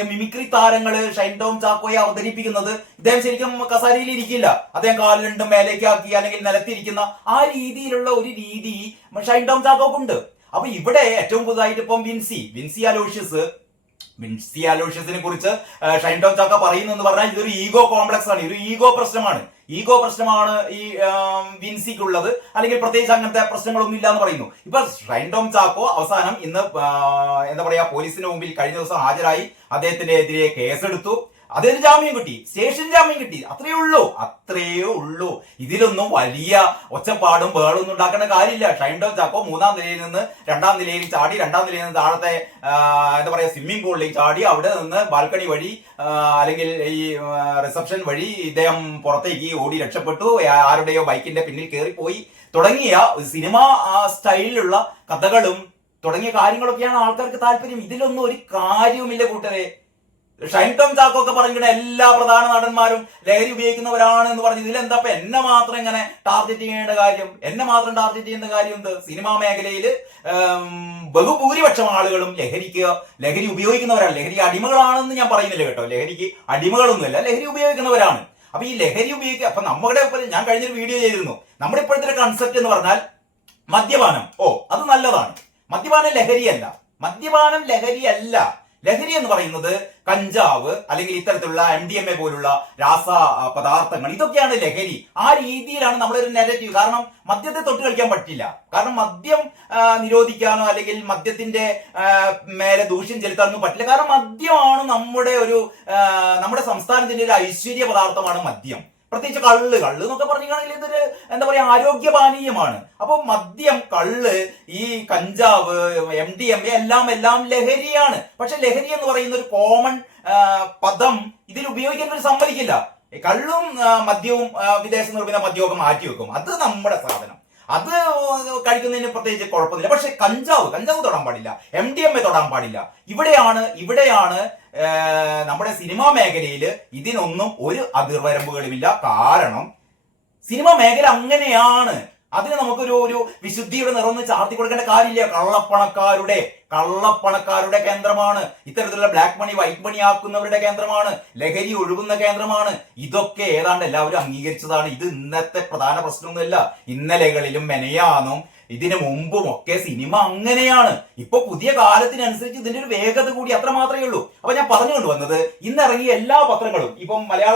മിമിക്രി താരങ്ങള് ഷൈൻ ടോം ചാക്കോയെ അവതരിപ്പിക്കുന്നത് ഇദ്ദേഹം ശരിക്കും കസാരയിൽ ഇരിക്കില്ല, അദ്ദേഹം കാല് രണ്ടും മേലേക്കാക്കി അല്ലെങ്കിൽ നിലത്തിരിക്കുന്ന ആ രീതിയിലുള്ള ഒരു രീതി ഷൈൻ ടോം ചാക്കോക്കുണ്ട്. അപ്പൊ ഇവിടെ ഏറ്റവും പുതുതായിട്ട് ഇപ്പം വിൻസി അലോഷ്യസിനെ കുറിച്ച് ഷൈൻ ടോം ചാക്കോ പറയുന്നെന്ന് പറഞ്ഞാൽ ഇതൊരു ഈഗോ കോംപ്ലക്സ് ആണ്, ഒരു ഈഗോ പ്രശ്നമാണ് ഈ വിൻസിക്കുള്ളത്, അല്ലെങ്കിൽ പ്രത്യേകിച്ച് അങ്ങനത്തെ പ്രശ്നങ്ങളൊന്നും ഇല്ല എന്ന് പറയുന്നു. ഇപ്പൊ ഷൈൻ ടോം ചാക്കോ അവസാനം ഇന്ന് എന്താ പറയാ പോലീസിന് മുമ്പിൽ കഴിഞ്ഞ ദിവസം ഹാജരായി അദ്ദേഹത്തിന്റെ എതിരെ കേസെടുത്തു. അതിന് ജാമ്യം കിട്ടി, സ്റ്റേഷൻ ജാമ്യം കിട്ടി. അത്രയേ ഉള്ളൂ. ഇതിലൊന്നും വലിയ ഒച്ചപ്പാടും ബഹളൊന്നും ഉണ്ടാക്കേണ്ട കാര്യമില്ല. ഷൈൻ ടോം ചാക്കോ 3-ാം നിലയിൽ നിന്ന് 2-ാം നിലയിൽ ചാടി, 2-ാം നിലയിൽ നിന്ന് താഴത്തെ എന്താ പറയാ സ്വിമ്മിംഗ് പൂളിലേക്ക് ചാടി, അവിടെ നിന്ന് ബാൽക്കണി വഴി അല്ലെങ്കിൽ ഈ റിസപ്ഷൻ വഴി ഇദ്ദേഹം പുറത്തേക്ക് ഓടി രക്ഷപ്പെട്ടു, ആരുടെയോ ബൈക്കിന്റെ പിന്നിൽ കയറിപ്പോയി തുടങ്ങിയ സിനിമ സ്റ്റൈലിലുള്ള കഥകളും തുടങ്ങിയ കാര്യങ്ങളൊക്കെയാണ് ആൾക്കാർക്ക് താല്പര്യം. ഇതിലൊന്നും ഒരു കാര്യവുമില്ല കൂട്ടരെ. ഷൈൻ ടോം ചാക്കോ ഒക്കെ പറഞ്ഞിട്ട് എല്ലാ പ്രധാന നടന്മാരും ലഹരി ഉപയോഗിക്കുന്നവരാണ് എന്ന് പറഞ്ഞു. ഇതിലെന്താ എന്നെ മാത്രം ഇങ്ങനെ ടാർഗറ്റ് ചെയ്യേണ്ട കാര്യം? എന്ത്? സിനിമാ മേഖലയിൽ ബഹുഭൂരിപക്ഷം ആളുകളും ലഹരി ഉപയോഗിക്കുന്നവരാണ്. ലഹരി അടിമകളാണെന്ന് ഞാൻ പറയുന്നില്ല കേട്ടോ, ലഹരിക്ക് അടിമകളൊന്നുമല്ല, ലഹരി ഉപയോഗിക്കുന്നവരാണ്. അപ്പൊ ഈ ലഹരി ഉപയോഗിക്കുക, അപ്പൊ ഞാൻ കഴിഞ്ഞൊരു വീഡിയോ ചെയ്തിരുന്നു. നമ്മുടെ ഇപ്പോഴത്തെ കൺസെപ്റ്റ് എന്ന് പറഞ്ഞാൽ മദ്യപാനം അത് നല്ലതാണ്, മദ്യപാനം ലഹരിയല്ല. ലഹരി എന്ന് പറയുന്നത് കഞ്ചാവ് അല്ലെങ്കിൽ ഇത്തരത്തിലുള്ള MDMA പോലുള്ള രാസ പദാർത്ഥങ്ങൾ, ഇതൊക്കെയാണ് ലഹരി. ആ രീതിയിലാണ് നമ്മളൊരു നെഗറ്റീവ്. കാരണം മദ്യത്തെ തൊട്ട് കളിക്കാൻ പറ്റില്ല. കാരണം മദ്യം നിരോധിക്കാനോ അല്ലെങ്കിൽ മദ്യത്തിന്റെ മേലെ ദൂഷ്യം ചെലുത്താനൊന്നും പറ്റില്ല. കാരണം മദ്യമാണ് നമ്മുടെ സംസ്ഥാനത്തിന്റെ ഒരു ഐശ്വര്യ പദാർത്ഥമാണ് മദ്യം. പ്രത്യേകിച്ച് കള്ള് എന്നൊക്കെ പറഞ്ഞിട്ടാണെങ്കിൽ ഇതൊരു എന്താ പറയാ ആരോഗ്യപാനീയമാണ്. അപ്പൊ മദ്യം, കള്ള്, ഈ കഞ്ചാവ്, MDMA എല്ലാം ലഹരിയാണ്. പക്ഷെ ലഹരി എന്ന് പറയുന്ന ഒരു കോമൺ പദം ഇതിൽ ഉപയോഗിക്കാൻ ഒരു സമ്മതിക്കില്ല. കള്ളും മദ്യവും വിദേശ നിർമ്മിത മദ്യമൊക്കെ മാറ്റിവെക്കും. അത് നമ്മുടെ സാധനം, അത് കഴിക്കുന്നതിന് പ്രത്യേകിച്ച് കുഴപ്പമില്ല. പക്ഷെ കഞ്ചാവ് തൊടാൻ പാടില്ല, MDMA തൊടാൻ പാടില്ല. ഇവിടെയാണ് നമ്മുടെ സിനിമാ മേഖലയിൽ ഇതിനൊന്നും ഒരു അതിർവരമ്പുകളുമില്ല. കാരണം സിനിമാ മേഖല അങ്ങനെയാണ്. അതിന് നമുക്കൊരു വിശുദ്ധിയുടെ നിറന്ന് ചാർത്തി കൊടുക്കേണ്ട കാര്യമില്ല. കള്ളപ്പണക്കാരുടെ കേന്ദ്രമാണ്. ഇത്തരത്തിലുള്ള ബ്ലാക്ക് മണി വൈറ്റ് മണി ആക്കുന്നവരുടെ കേന്ദ്രമാണ്. ലഹരി ഒഴുകുന്ന കേന്ദ്രമാണ്. ഇതൊക്കെ ഏതാണ്ട് എല്ലാവരും അംഗീകരിച്ചതാണ്. ഇത് ഇന്നത്തെ പ്രധാന പ്രശ്നമൊന്നുമല്ല. ഇന്നലെകളിലും മെനയാന്നും ഇതിനു മുമ്പും ഒക്കെ സിനിമ അങ്ങനെയാണ്. ഇപ്പൊ പുതിയ കാലത്തിനനുസരിച്ച് ഇതിന്റെ ഒരു വേഗത കൂടി, അത്ര മാത്രമേ ഉള്ളൂ. അപ്പൊ ഞാൻ പറഞ്ഞുകൊണ്ട് വന്നത്, ഇന്നിറങ്ങിയ എല്ലാ പത്രങ്ങളും, ഇപ്പം മലയാള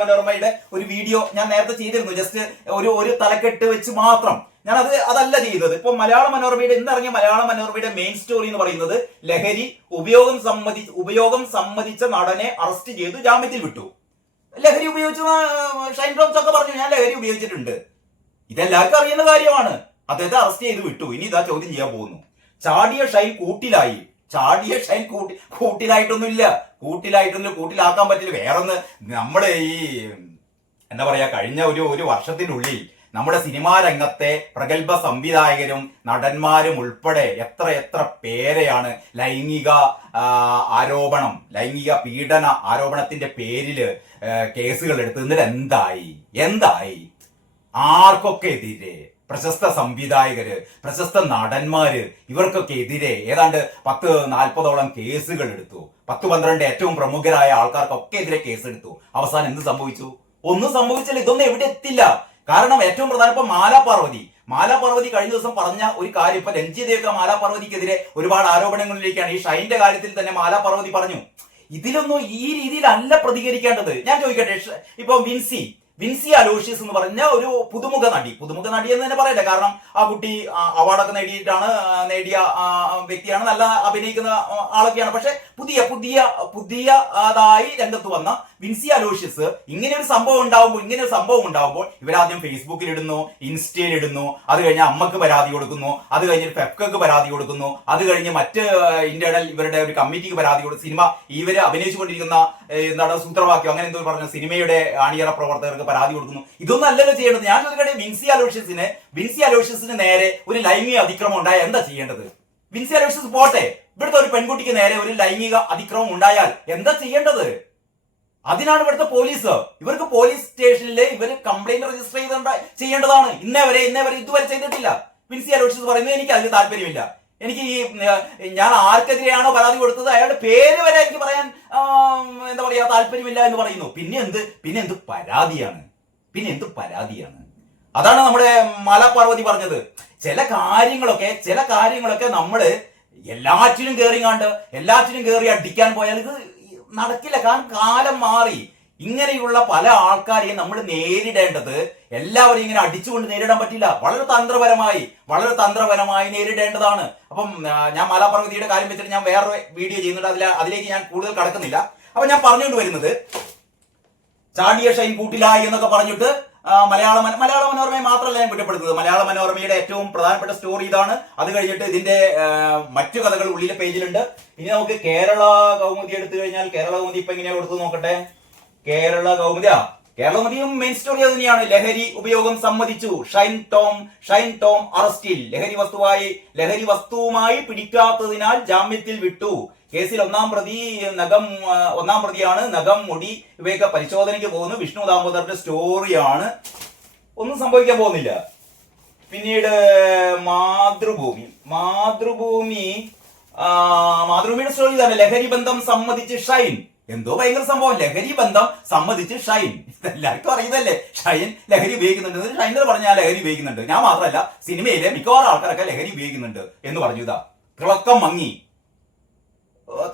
മനോരമയുടെ ഒരു വീഡിയോ ഞാൻ നേരത്തെ ചെയ്തിരുന്നു. ജസ്റ്റ് ഒരു തലക്കെട്ട് വെച്ച് മാത്രം അതല്ല ചെയ്തത്. ഇപ്പൊ മലയാള മനോരമയുടെ ഇന്നിറങ്ങിയ മലയാള മനോരമയുടെ മെയിൻ സ്റ്റോറി എന്ന് പറയുന്നത് ലഹരി ഉപയോഗം സമ്മതിച്ച നടനെ അറസ്റ്റ് ചെയ്തു ജാമ്യത്തിൽ വിട്ടു. ലഹരി ഉപയോഗിച്ച ഷൈൻ ടോംസ് ഒക്കെ പറഞ്ഞു ഞാൻ ലഹരി ഉപയോഗിച്ചിട്ടുണ്ട്. ഇതെല്ലാവർക്കും അറിയുന്ന കാര്യമാണ്. അദ്ദേഹത്തെ അറസ്റ്റ് ചെയ്ത് വിട്ടു. ഇനി ഇതാ ചോദ്യം ചെയ്യാൻ പോകുന്നു. ചാടിയ ഷൈൻ കൂട്ടിലായി. കൂട്ടിലായിട്ടൊന്നുമില്ല. കൂട്ടിലാക്കാൻ പറ്റില്ല. വേറൊന്ന് നമ്മള് ഈ എന്താ പറയാ, കഴിഞ്ഞ ഒരു വർഷത്തിനുള്ളിൽ നമ്മുടെ സിനിമാ രംഗത്തെ പ്രഗത്ഭ സംവിധായകരും നടന്മാരും ഉൾപ്പെടെ എത്ര പേരെയാണ് ലൈംഗിക പീഡന ആരോപണത്തിന്റെ പേരില് കേസുകൾ എടുത്ത്. എന്നിട്ട് എന്തായി ആർക്കൊക്കെ എതിരെ? പ്രശസ്ത സംവിധായകര്, പ്രശസ്ത നടന്മാര്, ഇവർക്കൊക്കെ എതിരെ ഏതാണ്ട് 10-40ഓളം കേസുകൾ എടുത്തു. 10-12 ഏറ്റവും പ്രമുഖരായ ആൾക്കാർക്കൊക്കെ എതിരെ കേസെടുത്തു. അവസാനം എന്ത് സംഭവിച്ചു? ഒന്നും സംഭവിച്ചില്ല. ഇതൊന്നും എവിടെ എത്തില്ല. കാരണം ഏറ്റവും പ്രധാനപ്പെട്ട മാലാപാർവതി കഴിഞ്ഞ ദിവസം പറഞ്ഞ ഒരു കാര്യം, ഇപ്പൊ രഞ്ജിതയൊക്കെ മാലാപാർവതിക്കെതിരെ ഒരുപാട് ആരോപണങ്ങളിലേക്കാണ്. ഈ ഷൈന്റെ കാര്യത്തിൽ തന്നെ മാലാപാർവതി പറഞ്ഞു, ഇതിലൊന്നും ഈ രീതിയിലല്ല പ്രതികരിക്കേണ്ടത്. ഞാൻ ചോദിക്കട്ടെ, ഇപ്പൊ വിൻസി അലോഷ്യസ് എന്ന് പറഞ്ഞ ഒരു പുതുമുഖ നടി എന്ന് തന്നെ പറയട്ടെ. കാരണം ആ കുട്ടി അവാർഡൊക്കെ നേടിയ വ്യക്തിയാണ്, നല്ല അഭിനയിക്കുന്ന ആളൊക്കെയാണ്. പക്ഷെ പുതിയതായി രംഗത്ത് വന്ന വിൻസി അലോഷ്യസ് ഇങ്ങനെ ഒരു സംഭവം ഉണ്ടാവുമ്പോൾ ഇവരാദ്യം ഫേസ്ബുക്കിൽ ഇടുന്നു, ഇൻസ്റ്റയിൽ ഇടുന്നു, അത് കഴിഞ്ഞ് അമ്മക്ക് പരാതി കൊടുക്കുന്നു, അത് കഴിഞ്ഞ് ഫെഫ്കക്ക് പരാതി കൊടുക്കുന്നു, അത് കഴിഞ്ഞ് മറ്റ് ഇന്റേണൽ ഇവരുടെ ഒരു കമ്മിറ്റിക്ക് പരാതി കൊടുക്കും. സിനിമ ഇവര് അഭിനയിച്ചുകൊണ്ടിരിക്കുന്ന സൂത്രവാക്യം അങ്ങനെ എന്തോ പറഞ്ഞ സിനിമയുടെ അണിയറ പ്രവർത്തകർക്ക് പരാതി കൊടുക്കുന്നു. ഇതൊന്നും അല്ലല്ലോ ചെയ്യേണ്ടത്. ഞാൻ ചോദിക്കട്ടെ, വിൻസി അലോഷ്യസിന് നേരെ ഒരു ലൈംഗിക അതിക്രമം ഉണ്ടായാൽ എന്താ ചെയ്യേണ്ടത്? വിൻസി അലോഷ്യസ് പോട്ടെ, ഇവിടുത്തെ ഒരു പെൺകുട്ടിക്ക് നേരെ ഒരു ലൈംഗിക അതിക്രമം ഉണ്ടായാൽ എന്താ ചെയ്യേണ്ടത്? അതിനാണ് ഇവിടുത്തെ പോലീസ്. ഇവർക്ക് പോലീസ് സ്റ്റേഷനിൽ ഇവർ കംപ്ലൈന്റ് രജിസ്റ്റർ ചെയ്യേണ്ടതാണ്. ഇന്നേവരെ ഇതുവരെ ചെയ്തിട്ടില്ല. വിൻസി അലോഷ്യസ് പറയുന്നത് എനിക്ക് അതിൽ താല്പര്യമില്ല. എനിക്ക് ഞാൻ ആർക്കെതിരെയാണോ പരാതി കൊടുത്തത് അയാളുടെ പേര് വരെ എനിക്ക് പറയാൻ എന്താ പറയാ താല്പര്യമില്ല എന്ന് പറയുന്നു. പിന്നെ എന്ത് പരാതിയാണ്? അതാണ് നമ്മുടെ മാലാപാർവതി പറഞ്ഞത്. ചില കാര്യങ്ങളൊക്കെ നമ്മള് എല്ലാറ്റിനും കയറി അടിക്കാൻ പോയാൽ ഇത് നടക്കില്ല. കാരണം കാലം മാറി. ഇങ്ങനെയുള്ള പല ആൾക്കാരെയും നമ്മൾ നേരിടേണ്ടത് എല്ലാവരും ഇങ്ങനെ അടിച്ചുകൊണ്ട് നേരിടാൻ പറ്റില്ല. വളരെ തന്ത്രപരമായി നേരിടേണ്ടതാണ്. അപ്പം ഞാൻ മാലാപാർവതിയുടെ കാര്യം വെച്ചിട്ട് ഞാൻ വേറൊരു വീഡിയോ ചെയ്യുന്നുണ്ട്. അതിലേക്ക് ഞാൻ കൂടുതൽ കടക്കുന്നില്ല. അപ്പൊ ഞാൻ പറഞ്ഞുകൊണ്ട് വരുന്നത്, ചാടിയ ഷൈൻ കൂട്ടിലായി എന്നൊക്കെ പറഞ്ഞിട്ട് മലയാള മനോരമയെ മാത്രമല്ല ഞാൻ കുറ്റപ്പെടുത്തുന്നത്. മലയാള മനോരമയുടെ ഏറ്റവും പ്രധാനപ്പെട്ട സ്റ്റോറി ഇതാണ്. അത് കഴിഞ്ഞിട്ട് ഇതിന്റെ മറ്റു കഥകൾ ഉള്ളിലെ പേജിലുണ്ട്. ഇനി നമുക്ക് കേരള കൗമുദി എടുത്തു കഴിഞ്ഞാൽ, കേരള കൗമുദി ഇപ്പൊ എങ്ങനെയാ കൊടുത്തു നോക്കട്ടെ. കേരള കൗമുദിയും മെയിൻ സ്റ്റോറി അത് തന്നെയാണ്. ലഹരി ഉപയോഗം സമ്മതിച്ചു, ഷൈൻ ടോം അറസ്റ്റിൽ. ലഹരി വസ്തുവുമായി പിടിക്കാത്തതിനാൽ ജാമ്യത്തിൽ വിട്ടു. കേസിൽ ഒന്നാം പ്രതിയാണ്. നഖം, മുടി ഇവയൊക്കെ പരിശോധനയ്ക്ക് പോകുന്നു. വിഷ്ണു ദാമോദറിന്റെ സ്റ്റോറിയാണ്. ഒന്നും സംഭവിക്കാൻ പോകുന്നില്ല. പിന്നീട് മാതൃഭൂമിയുടെ സ്റ്റോറി ഇതാണ്. ലഹരി ബന്ധം സമ്മതിച്ച് ഷൈൻ. എന്തോ ഭയങ്കര സംഭവം. ലഹരി ബന്ധം സമ്മതിച്ച് ഷൈൻ. എല്ലാവർക്കും അറിയുന്നല്ലേ ഷൈൻ ലഹരി ഉപയോഗിക്കുന്നുണ്ട്. ഷൈൻ പറഞ്ഞാൽ ലഹരി ഉപയോഗിക്കുന്നുണ്ട്. ഞാൻ മാത്രമല്ല, സിനിമയിലെ മിക്കവാറും ആൾക്കാരൊക്കെ ലഹരി ഉപയോഗിക്കുന്നുണ്ട് എന്ന് പറഞ്ഞു. ഇതാ തിളക്കം മങ്ങി.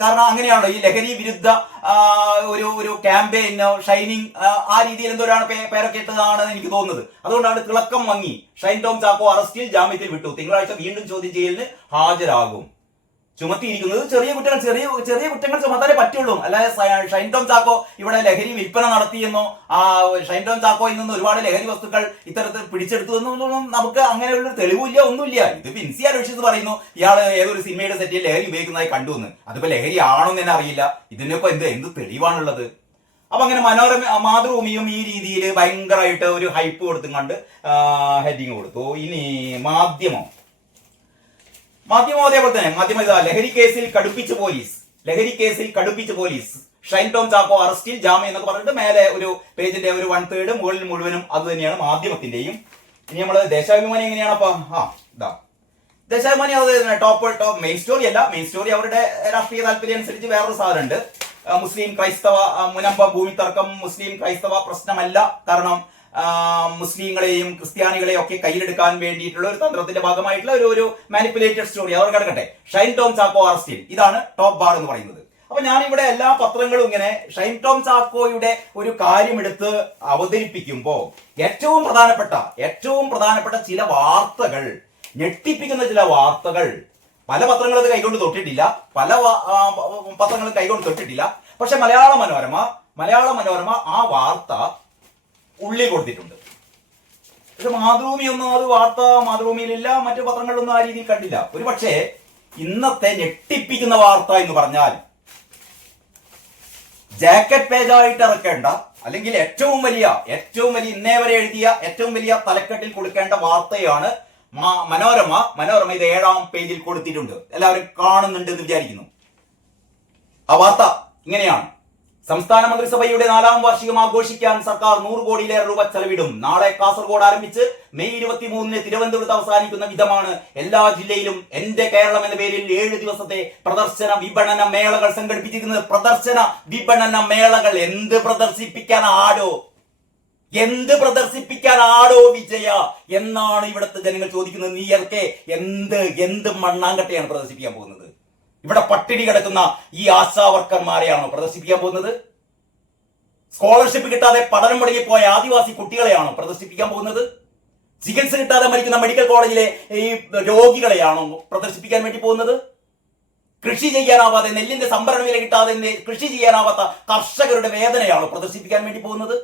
കാരണം അങ്ങനെയാണല്ലോ ഈ ലഹരി വിരുദ്ധ ഒരു ക്യാമ്പയിനോ ഷൈനിങ് ആ രീതിയിൽ എന്തോരാണ് പേരൊക്കെ ഇട്ടതാണെന്ന് എനിക്ക് തോന്നുന്നത്. അതുകൊണ്ടാണ് തിളക്കം മങ്ങി. ഷൈൻ ടോം ചാക്കോ അറസ്റ്റിൽ, ജാമ്യത്തിൽ വിട്ടു. തിങ്കളാഴ്ച വീണ്ടും ചോദ്യം ചെയ്യലിന് ഹാജരാകും. ചുമത്തിയിരിക്കുന്നത് ചെറിയ കുറ്റങ്ങൾ ചുമത്താനേ പറ്റുള്ളൂ. അല്ലാതെ ഷൈൻ ടോം ചാക്കോ ഇവിടെ ലഹരി വിൽപ്പന നടത്തിയെന്നോ ഷൈൻ ടോം ചാക്കോയിൽ നിന്ന് ഒരുപാട് ലഹരി വസ്തുക്കൾ ഇത്തരത്തിൽ പിടിച്ചെടുത്തു എന്നൊന്നും നമുക്ക് അങ്ങനെയുള്ളൊരു തെളിവില്ല, ഒന്നുമില്ല. ഇത് വിൻസി അലോഷ്യസ് പറയുന്നു ഇയാള് ഏതൊരു സിനിമയുടെ സെറ്റിൽ ലഹരി ഉപയോഗിക്കുന്നതായി കണ്ടു എന്ന്. അതിപ്പോ ലഹരി ആണോ എന്ന് തന്നെ അറിയില്ല. ഇതിനൊക്കെ എന്ത് തെളിവാണുള്ളത്? അപ്പൊ അങ്ങനെ മാതൃഭൂമിയും ഈ രീതിയിൽ ഭയങ്കരമായിട്ട് ഒരു ഹൈപ്പ് കൊടുത്തും കണ്ട് ഹെഡിങ് കൊടുത്തു. ഇനി മാധ്യമം അതേപോലെ തന്നെ ലഹരി കേസിൽ കടുപ്പിച്ച് പോലീസ്. ഷൈൻ ടോം ചാക്കോ അറസ്റ്റിൽ, ജാമ്യം എന്നൊക്കെ പറഞ്ഞിട്ട് മേലെ ഒരു പേജിന്റെ ഒരു 1/3 മുകളിൽ മുഴുവനും അത് തന്നെയാണ് മാധ്യമത്തിന്റെയും. ഇനി നമ്മള് ദേശാഭിമാനി എങ്ങനെയാണപ്പോ? ദേശാഭിമാനി അത് ടോപ്പ് മെയിൻ സ്റ്റോറി അല്ല. മെയിൻ സ്റ്റോറി അവരുടെ രാഷ്ട്രീയ താല്പര്യം അനുസരിച്ച് വേറൊരു സാധനമുണ്ട്. മുസ്ലിം ക്രൈസ്തവ മുനമ്പ ഭൂമി തർക്കം മുസ്ലിം ക്രൈസ്തവ പ്രശ്നമല്ല. കാരണം മുസ്ലിങ്ങളെയും ക്രിസ്ത്യാനികളെയും ഒക്കെ കയ്യിലെടുക്കാൻ വേണ്ടിയിട്ടുള്ള ഒരു തന്ത്രത്തിന്റെ ഭാഗമായിട്ടുള്ള ഒരു മാനിപ്പുലേറ്റഡ് സ്റ്റോറി. അവർ കിടക്കട്ടെ. ഷൈൻ ടോം ചാക്കോ അറസ്റ്റിൽ, ഇതാണ് ടോപ്പ് ബാർ എന്ന് പറയുന്നത്. അപ്പൊ ഞാനിവിടെ എല്ലാ പത്രങ്ങളും ഇങ്ങനെ ഷൈൻ ടോം ചാക്കോയുടെ ഒരു കാര്യം എടുത്ത് അവതരിപ്പിക്കുമ്പോൾ ഏറ്റവും പ്രധാനപ്പെട്ട ചില വാർത്തകൾ, ഞെട്ടിപ്പിക്കുന്ന ചില വാർത്തകൾ, പല പത്രങ്ങളും അത് കൈകൊണ്ട് തൊട്ടിട്ടില്ല, പല പത്രങ്ങളും കൈകൊണ്ട് തൊട്ടിട്ടില്ല. പക്ഷെ മലയാള മനോരമ ആ വാർത്ത ഉള്ളിൽ കൊടുത്തിട്ടുണ്ട്. പക്ഷെ മാതൃഭൂമി ഒന്നും അത് വാർത്ത മാതൃഭൂമിയിലില്ല, മറ്റു പത്രങ്ങളിലൊന്നും ആ രീതിയിൽ കണ്ടില്ല. ഒരു പക്ഷേ ഇന്നത്തെ ഞെട്ടിപ്പിക്കുന്ന വാർത്ത എന്ന് പറഞ്ഞാൽ ജാക്കറ്റ് പേജായിട്ട് ഇറക്കേണ്ട, അല്ലെങ്കിൽ ഏറ്റവും വലിയ ഇന്നേ വരെ എഴുതിയ ഏറ്റവും വലിയ തലക്കെട്ടിൽ കൊടുക്കേണ്ട വാർത്തയാണ് മനോരമ ഇത് 7ാം പേജിൽ കൊടുത്തിട്ടുണ്ട്. എല്ലാവരും കാണുന്നുണ്ട് എന്ന് വിചാരിക്കുന്നു. ആ വാർത്ത ഇങ്ങനെയാണ്: സംസ്ഥാന മന്ത്രിസഭയുടെ 4ാം വാർഷികം ആഘോഷിക്കാൻ സർക്കാർ 100 കോടിയിലേറെ രൂപ ചെലവിടും. നാളെ കാസർഗോഡ് ആരംഭിച്ച് മെയ് 23-ന് തിരുവനന്തപുരത്ത് അവസാനിക്കുന്ന വിധമാണ് എല്ലാ ജില്ലയിലും എന്റെ കേരളം എന്ന പേരിൽ 7 ദിവസത്തെ പ്രദർശന വിപണന മേളകൾ സംഘടിപ്പിച്ചിരിക്കുന്നത്. പ്രദർശന വിപണന മേളകൾ എന്ത് പ്രദർശിപ്പിക്കാനാടോ വിജയ എന്നാണ് ഇവിടുത്തെ ജനങ്ങൾ ചോദിക്കുന്നത്. നീയൊക്കെ എന്ത് മണ്ണാങ്കട്ടയാണ് പ്രദർശിപ്പിക്കാൻ പോകുന്നത്? ഇവിടെ പട്ടിണി കിടക്കുന്ന ഈ ആശാവർക്കർമാരെയാണോ പ്രദർശിപ്പിക്കാൻ പോകുന്നത്? സ്കോളർഷിപ്പ് കിട്ടാതെ പഠനം മുടങ്ങിപ്പോയ ആദിവാസി കുട്ടികളെയാണോ പ്രദർശിപ്പിക്കാൻ പോകുന്നത്? ചികിത്സ കിട്ടാതെ മരിക്കുന്ന മെഡിക്കൽ കോളേജിലെ ഈ രോഗികളെയാണോ പ്രദർശിപ്പിക്കാൻ വേണ്ടി പോകുന്നത്? കൃഷി ചെയ്യാനാവാതെ, നെല്ലിന്റെ സംഭരണ വില കിട്ടാതെ കൃഷി ചെയ്യാനാവാത്ത കർഷകരുടെ വേദനയാണോ പ്രദർശിപ്പിക്കാൻ വേണ്ടി പോകുന്നത്?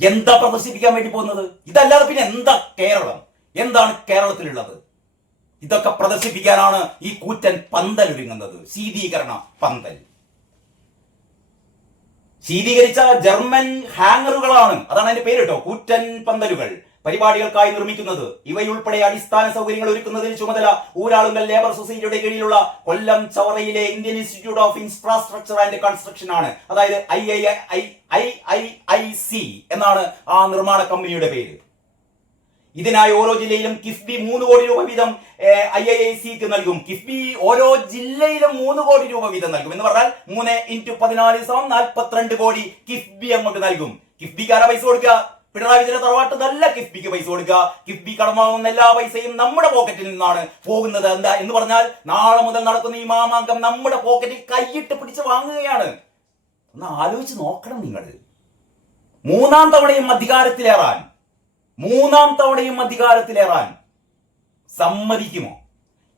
എന്താ പ്രദർശിപ്പിക്കാൻ വേണ്ടി പോകുന്നത്? ഇതല്ലാതെ പിന്നെ എന്താ കേരളം? എന്താണ് കേരളത്തിലുള്ളത്? ഇതൊക്കെ പ്രദർശിപ്പിക്കാനാണ് ഈ കൂറ്റൻ പന്തൽ ഒരുങ്ങുന്നത്. ശീതീകരണ പന്തൽ, ശീതീകരിച്ച ജർമ്മൻ ഹാങ്ങറുകളാണ്, അതാണ് അതിന്റെ പേര് കേട്ടോ, കൂറ്റൻ പന്തലുകൾ പരിപാടികൾക്കായി നിർമ്മിക്കുന്നത്. ഇവയുൾപ്പെടെ അടിസ്ഥാന സൗകര്യങ്ങൾ ഒരുക്കുന്നതിന് ചുമതല ഊരാളുങ്കൽ ലേബർ സൊസൈറ്റിയുടെ കീഴിലുള്ള കൊല്ലം ചവറയിലെ Indian Institute of Infrastructure and Construction ആണ്. അതായത് IIIC എന്നാണ് ആ നിർമ്മാണ കമ്പനിയുടെ പേര്. ഇതിനായി ഓരോ ജില്ലയിലും കിഫ്ബി 3 കോടി രൂപ വീതം IIICക്ക് നൽകും. കിഫ്ബി ഓരോ ജില്ലയിലും 3 കോടി രൂപ വീതം നൽകും എന്ന് പറഞ്ഞാൽ 3 × 14 = 42 കോടി കിഫ്ബി അങ്ങോട്ട് നൽകും. കിഫ്ബിക്ക് ആരാ പൈസ കൊടുക്കുക? പിണറായി വിജയന്റെ തറവാട്ട് നല്ല കിഫ്ബിക്ക് പൈസ കൊടുക്കുക. കിഫ്ബി കടമാകുന്ന എല്ലാ പൈസയും നമ്മുടെ പോക്കറ്റിൽ നിന്നാണ് പോകുന്നത്. എന്താ എന്ന് പറഞ്ഞാൽ നാളെ മുതൽ നടക്കുന്ന ഈ മാമാങ്കം നമ്മുടെ പോക്കറ്റിൽ കൈയിട്ട് പിടിച്ച് വാങ്ങുകയാണ്. ഒന്ന് ആലോചിച്ച് നോക്കണം നിങ്ങൾ. മൂന്നാം തവണയും അധികാരത്തിലേറാൻ സമ്മതിക്കുമോ?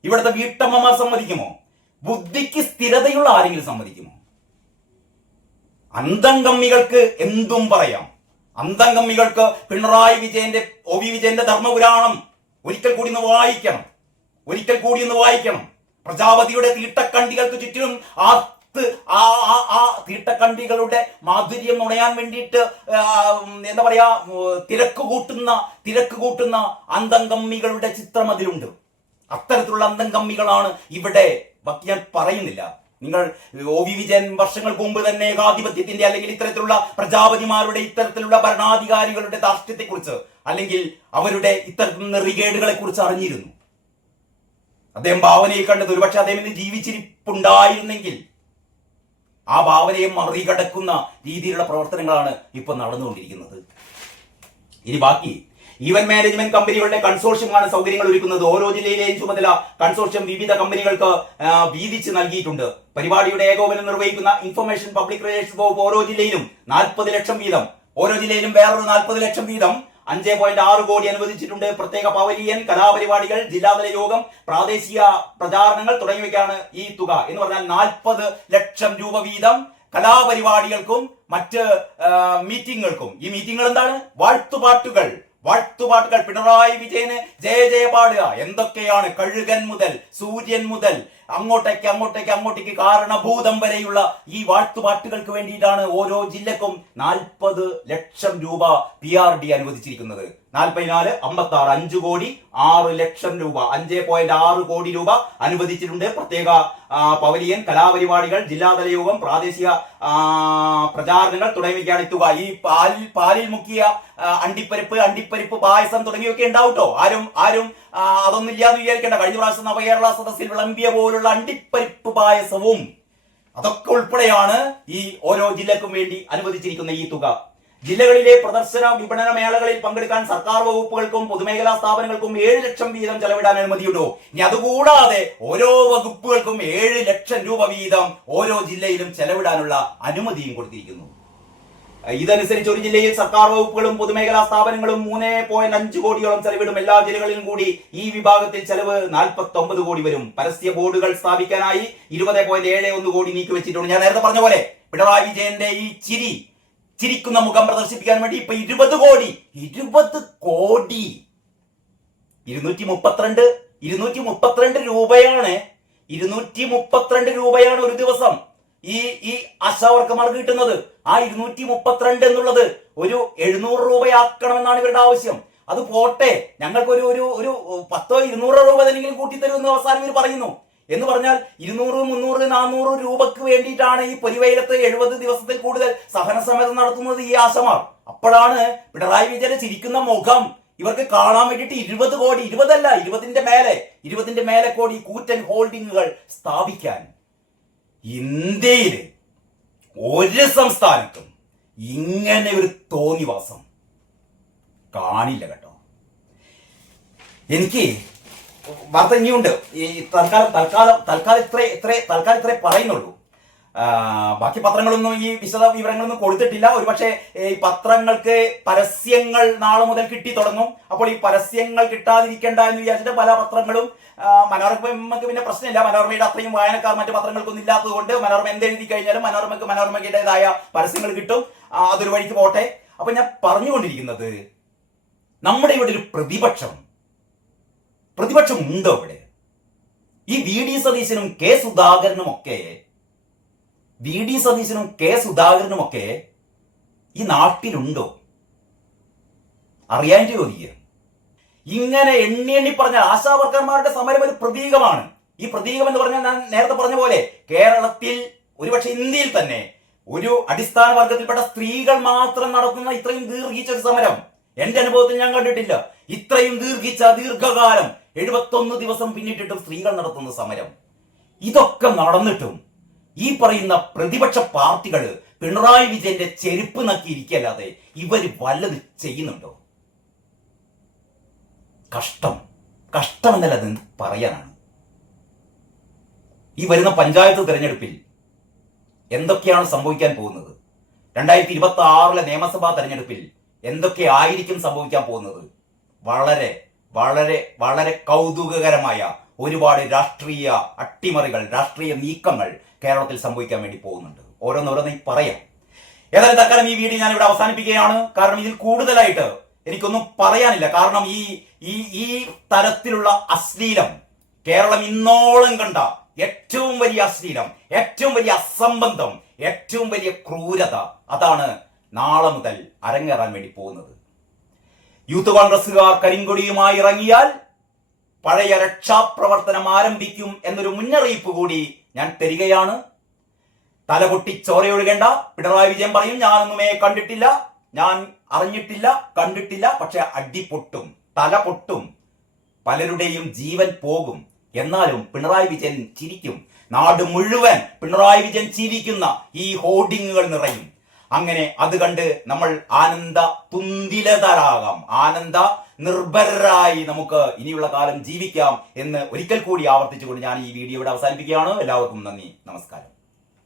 ഇവിടുത്തെ വീട്ടമ്മമാർ സമ്മതിക്കുമോ? ബുദ്ധിക്ക് സ്ഥിരതയുള്ള ആരെങ്കിലും സമ്മതിക്കുമോ? അന്തംകമ്മികൾക്ക് എന്തും പറയാം. അന്തംകമ്മികൾക്ക് പിണറായി വിജയന്റെ OV വിജയന്റെ ധർമ്മപുരാണം ഒരിക്കൽ കൂടി ഒന്ന് വായിക്കണം. പ്രജാപതിയുടെ തീട്ടക്കണ്ടികൾക്ക് ചുറ്റിലും ആ തീട്ടക്കണ്ടികളുടെ മാധുര്യം നുണയാൻ വേണ്ടിയിട്ട് എന്താ പറയാ തിരക്ക് കൂട്ടുന്ന അന്തംകമ്മികളുടെ ചിത്രം അതിലുണ്ട്. അത്തരത്തിലുള്ള അന്തംകമ്മികളാണ് ഇവിടെ. ബാക്കി ഞാൻ പറയുന്നില്ല. നിങ്ങൾ OV വിജയൻ വർഷങ്ങൾക്ക് മുമ്പ് തന്നെ ഏകാധിപത്യത്തിന്റെ അല്ലെങ്കിൽ ഇത്തരത്തിലുള്ള പ്രജാപതിമാരുടെ ഇത്തരത്തിലുള്ള ഭരണാധികാരികളുടെ ധാർഷ്ട്യത്തെക്കുറിച്ച് അല്ലെങ്കിൽ അവരുടെ ഇത്തരത്തിലുള്ള നെറികേടുകളെ കുറിച്ച് അറിഞ്ഞിരുന്നു. അദ്ദേഹം ഭാവനയിൽ കണ്ടത് ഒരുപക്ഷെ അദ്ദേഹം ഇന്ന് ജീവിച്ചിരിപ്പുണ്ടായിരുന്നെങ്കിൽ ആ ഭാവനയെ മറികടക്കുന്ന രീതിയിലുള്ള പ്രവർത്തനങ്ങളാണ് ഇപ്പൊ നടന്നുകൊണ്ടിരിക്കുന്നത്. ഇനി ബാക്കി ഈവന്റ് മാനേജ്മെന്റ് കമ്പനികളുടെ കൺസോർഷ്യമാണ് സൗകര്യങ്ങൾ ഒരുക്കുന്നത്. ഓരോ ജില്ലയിലെയും ചുമതല കൺസോർഷ്യം വിവിധ കമ്പനികൾക്ക് വീതിച്ച് നൽകിയിട്ടുണ്ട്. പരിപാടിയുടെ ഏകോപനം നിർവഹിക്കുന്ന ഇൻഫർമേഷൻ പബ്ലിക് റിലേഷൻസ് വകുപ്പ് ഓരോ ജില്ലയിലും 40 ലക്ഷം വീതം, ഓരോ ജില്ലയിലും വേറൊരു 40 ലക്ഷം വീതം 5.6 കോടി അനുവദിച്ചിട്ടുണ്ട്. പ്രത്യേക പവലിയൻ, കലാപരിപാടികൾ, ജില്ലാതല യോഗം, പ്രാദേശിക പ്രചാരണങ്ങൾ തുടങ്ങിയവയ്ക്കാണ് ഈ തുക. എന്ന് പറഞ്ഞാൽ 40 ലക്ഷം രൂപ വീതം കലാപരിപാടികൾക്കും മറ്റ് മീറ്റിങ്ങുകൾക്കും. ഈ മീറ്റിങ്ങുകൾ എന്താണ്? വാഴ്ത്തുപാട്ടുകൾ. പിണറായി വിജയന് ജയ പാടുക. എന്തൊക്കെയാണ്? കഴുകൻ മുതൽ സൂര്യൻ മുതൽ അങ്ങോട്ടേക്ക് കാരണഭൂതം വരെയുള്ള ഈ വാഴ്ത്തുപാട്ടുകൾക്ക് വേണ്ടിയിട്ടാണ് ഓരോ ജില്ലക്കും 40 ലക്ഷം രൂപ PRD അനുവദിച്ചിരിക്കുന്നത്. 44, 56, 5 കോടി 6 ലക്ഷം രൂപ, 5.6 കോടി രൂപ അനുവദിച്ചിട്ടുണ്ട്. പ്രത്യേക പവലിയൻ, കലാപരിപാടികൾ, ജില്ലാതല യോഗം, പ്രാദേശിക പ്രചാരണങ്ങൾ തുടങ്ങിയവയ്ക്കാണ് തുക. ഈ പാലിൽ മുക്കിയ അണ്ടിപ്പരിപ്പ് പായസം തുടങ്ങിയൊക്കെ ഉണ്ടാവട്ടോ. ആരും അതൊന്നും ഇല്ലാന്ന് വിചാരിക്കേണ്ട. കഴിഞ്ഞ പ്രാവശ്യം നവകേരള സദസ്സിൽ വിളമ്പിയ പോലുള്ള അണ്ടിപ്പരിപ്പ് പായസവും അതൊക്കെ ഉൾപ്പെടെയാണ് ഈ ഓരോ ജില്ലക്കും വേണ്ടി അനുവദിച്ചിരിക്കുന്ന ഈ തുക. ജില്ലകളിലെ പ്രദർശന വിപണന മേളകളിൽ പങ്കെടുക്കാൻ സർക്കാർ വകുപ്പുകൾക്കും പൊതുമേഖലാ സ്ഥാപനങ്ങൾക്കും 7 ലക്ഷം വീതം ചെലവിടാൻ അനുമതിയുണ്ടോ? ഇനി അതുകൂടാതെ ഓരോ വകുപ്പുകൾക്കും 7 ലക്ഷം രൂപ വീതം ഓരോ ജില്ലയിലും ചെലവിടാനുള്ള അനുമതിയും കൊടുത്തിരിക്കുന്നു. ഇതനുസരിച്ച് ഒരു ജില്ലയിൽ സർക്കാർ വകുപ്പുകളും പൊതുമേഖലാ സ്ഥാപനങ്ങളും 3.5 കോടിയോളം ചെലവിടും. എല്ലാ ജില്ലകളിലും കൂടി ഈ വിഭാഗത്തിൽ ചെലവ് 49 കോടി വരും. പരസ്യ ബോർഡുകൾ സ്ഥാപിക്കാനായി 20.71 കോടി നീക്കിവെച്ചിട്ടുണ്ട്. ഞാൻ നേരത്തെ പറഞ്ഞ പോലെ പിണറായി വിജയന്റെ ഈ ചിരിക്കുന്ന മുഖം പ്രദർശിപ്പിക്കാൻ വേണ്ടി ഇപ്പൊ 20 കോടി 232 രൂപയാണ് 232 രൂപയാണ് ഒരു ദിവസം ഈ ആശാവർക്കർമാർക്ക് കിട്ടുന്നത്. ആ 232 എന്നുള്ളത് ഒരു 700 രൂപയാക്കണമെന്നാണ് ഇവരുടെ ആവശ്യം. അത് പോട്ടെ, ഞങ്ങൾക്ക് ഒരു 100-200 രൂപ തന്നെങ്കിലും കൂട്ടിത്തരുമെന്ന് അവസാനം ഇവർ പറയുന്നു. എന്ന് പറഞ്ഞാൽ 200, 300, 400 രൂപക്ക് വേണ്ടിയിട്ടാണ് ഈ പൊരിവെയിലത്ത് 70 ദിവസത്തിൽ കൂടുതൽ സഹനസമരം നടത്തുന്നത് ഈ ആശമാർ. അപ്പോഴാണ് പിണറായി വിജയൻ ചിരിക്കുന്ന മുഖം ഇവർക്ക് കാണാൻ വേണ്ടിയിട്ട് 20 കോടി, 20 അല്ല 20ന്റെ മേലെ കോടി കൂറ്റൻ ഹോൾഡിങ്ങുകൾ സ്ഥാപിക്കാൻ ഇന്ത്യയിൽ ഒരു സംസ്ഥാനത്തും ഇങ്ങനെ ഒരു തോന്നിവാസം കാണില്ല കേട്ടോ. എനിക്ക് വാർത്ത ഇനിയുണ്ട്. ഈ തൽക്കാലം ഇത്രേ പറയുന്നുള്ളൂ. ബാക്കി പത്രങ്ങളൊന്നും ഈ വിശദ വിവരങ്ങളൊന്നും കൊടുത്തിട്ടില്ല. ഒരുപക്ഷെ ഈ പത്രങ്ങൾക്ക് പരസ്യങ്ങൾ നാളെ മുതൽ കിട്ടി തുടങ്ങും. അപ്പോൾ ഈ പരസ്യങ്ങൾ കിട്ടാതിരിക്കേണ്ട എന്ന് വിചാരിച്ചിട്ട് പല പത്രങ്ങളും, മനോരമയ്ക്ക് പിന്നെ പ്രശ്നമില്ല, മനോരമയുടെ അത്രയും വായനക്കാർ മറ്റു പത്രങ്ങൾക്കൊന്നും ഇല്ലാത്തത് കൊണ്ട് മനോരമ എന്തെഴുതി കഴിഞ്ഞാലും മനോരമയ്ക്കുടേതായ പരസ്യങ്ങൾ കിട്ടും. അതൊരു വഴിക്ക് പോട്ടെ. അപ്പൊ ഞാൻ പറഞ്ഞുകൊണ്ടിരിക്കുന്നത്, നമ്മുടെ ഇവിടെ ഒരു പ്രതിപക്ഷം ഉണ്ടോ ഇവിടെ? ഈ വി ഡി സതീശനും കെ സുധാകരനും ഒക്കെ ഈ നാട്ടിലുണ്ടോ? അറിയാൻ ചോദിക്കുക. ഇങ്ങനെ എണ്ണി പറഞ്ഞ ആശാവർക്കർമാരുടെ സമരം ഒരു പ്രതീകമാണ്. ഈ പ്രതീകം എന്ന് പറഞ്ഞാൽ ഞാൻ നേരത്തെ പറഞ്ഞ പോലെ കേരളത്തിൽ, ഒരുപക്ഷെ ഇന്ത്യയിൽ തന്നെ ഒരു അടിസ്ഥാന വർഗത്തിൽപ്പെട്ട സ്ത്രീകൾ മാത്രം നടത്തുന്ന ഇത്രയും ദീർഘിച്ച ഒരു സമരം എന്റെ അനുഭവത്തിൽ ഞാൻ കണ്ടിട്ടില്ല. ഇത്രയും ദീർഘകാലം 71 ദിവസം പിന്നിട്ടിട്ടും സ്ത്രീകൾ നടത്തുന്ന സമരം. ഇതൊക്കെ നടന്നിട്ടും ഈ പറയുന്ന പ്രതിപക്ഷ പാർട്ടികൾ പിണറായി വിജയന്റെ ചെരുപ്പ് നക്കിയിരിക്കല്ലാതെ ഇവര് വല്ലത് ചെയ്യുന്നുണ്ടോ? കഷ്ടം എന്നല്ല അത് പറയാനാണ്. ഈ വരുന്ന പഞ്ചായത്ത് തെരഞ്ഞെടുപ്പിൽ എന്തൊക്കെയാണ് സംഭവിക്കാൻ പോകുന്നത്? 2026 നിയമസഭാ തെരഞ്ഞെടുപ്പിൽ എന്തൊക്കെ ആയിരിക്കും സംഭവിക്കാൻ പോകുന്നത്? വളരെ വളരെ വളരെ കൗതുകകരമായ ഒരുപാട് രാഷ്ട്രീയ അട്ടിമറികൾ, രാഷ്ട്രീയ നീക്കങ്ങൾ കേരളത്തിൽ സംഭവിക്കാൻ വേണ്ടി പോകുന്നുണ്ട്. ഓരോന്നോരോന്നായി പറയാം. ഏതായാലും തൽക്കാലം ഈ വീഡിയോ ഞാൻ ഇവിടെ അവസാനിപ്പിക്കുകയാണ്. കാരണം ഇതിൽ കൂടുതലായിട്ട് എനിക്കൊന്നും പറയാനില്ല. കാരണം ഈ തരത്തിലുള്ള അശ്ലീലം, കേരളം ഇന്നോളം കണ്ട ഏറ്റവും വലിയ അശ്ലീലം, ഏറ്റവും വലിയ അസംബന്ധം, ഏറ്റവും വലിയ ക്രൂരത, അതാണ് നാളെ മുതൽ അരങ്ങേറാൻ വേണ്ടി പോകുന്നത്. യൂത്ത് കോൺഗ്രസുകാർ കരിങ്കൊടിയുമായി ഇറങ്ങിയാൽ പഴയ രക്ഷാപ്രവർത്തനം ആരംഭിക്കും എന്നൊരു മുന്നറിയിപ്പ് കൂടി ഞാൻ തരികയാണ്. തലപൊട്ടി ചോരയൊഴുകേണ്ട. പിണറായി വിജയൻ പറയും, ഞാനൊന്നുമേ കണ്ടിട്ടില്ല, ഞാൻ അറിഞ്ഞിട്ടില്ല, കണ്ടിട്ടില്ല. പക്ഷെ അടി പൊട്ടും, തല പൊട്ടും, പലരുടെയും ജീവൻ പോകും. എന്നാലും പിണറായി വിജയൻ ചിരിക്കും. നാട് മുഴുവൻ പിണറായി വിജയൻ ചിരിക്കുന്ന ഈ ഹോർഡിങ്ങുകൾ നിറയും. അങ്ങനെ അത് കണ്ട് നമ്മൾ ആനന്ദ തുന്തിലതരാകാം, ആനന്ദ നിർഭരരായി നമുക്ക് ഇനിയുള്ള കാലം ജീവിക്കാം എന്ന് ഒരിക്കൽ കൂടി ആവർത്തിച്ചുകൊണ്ട് ഞാൻ ഈ വീഡിയോ ഇവിടെ അവസാനിപ്പിക്കുകയാണ്. എല്ലാവർക്കും നന്ദി, നമസ്കാരം.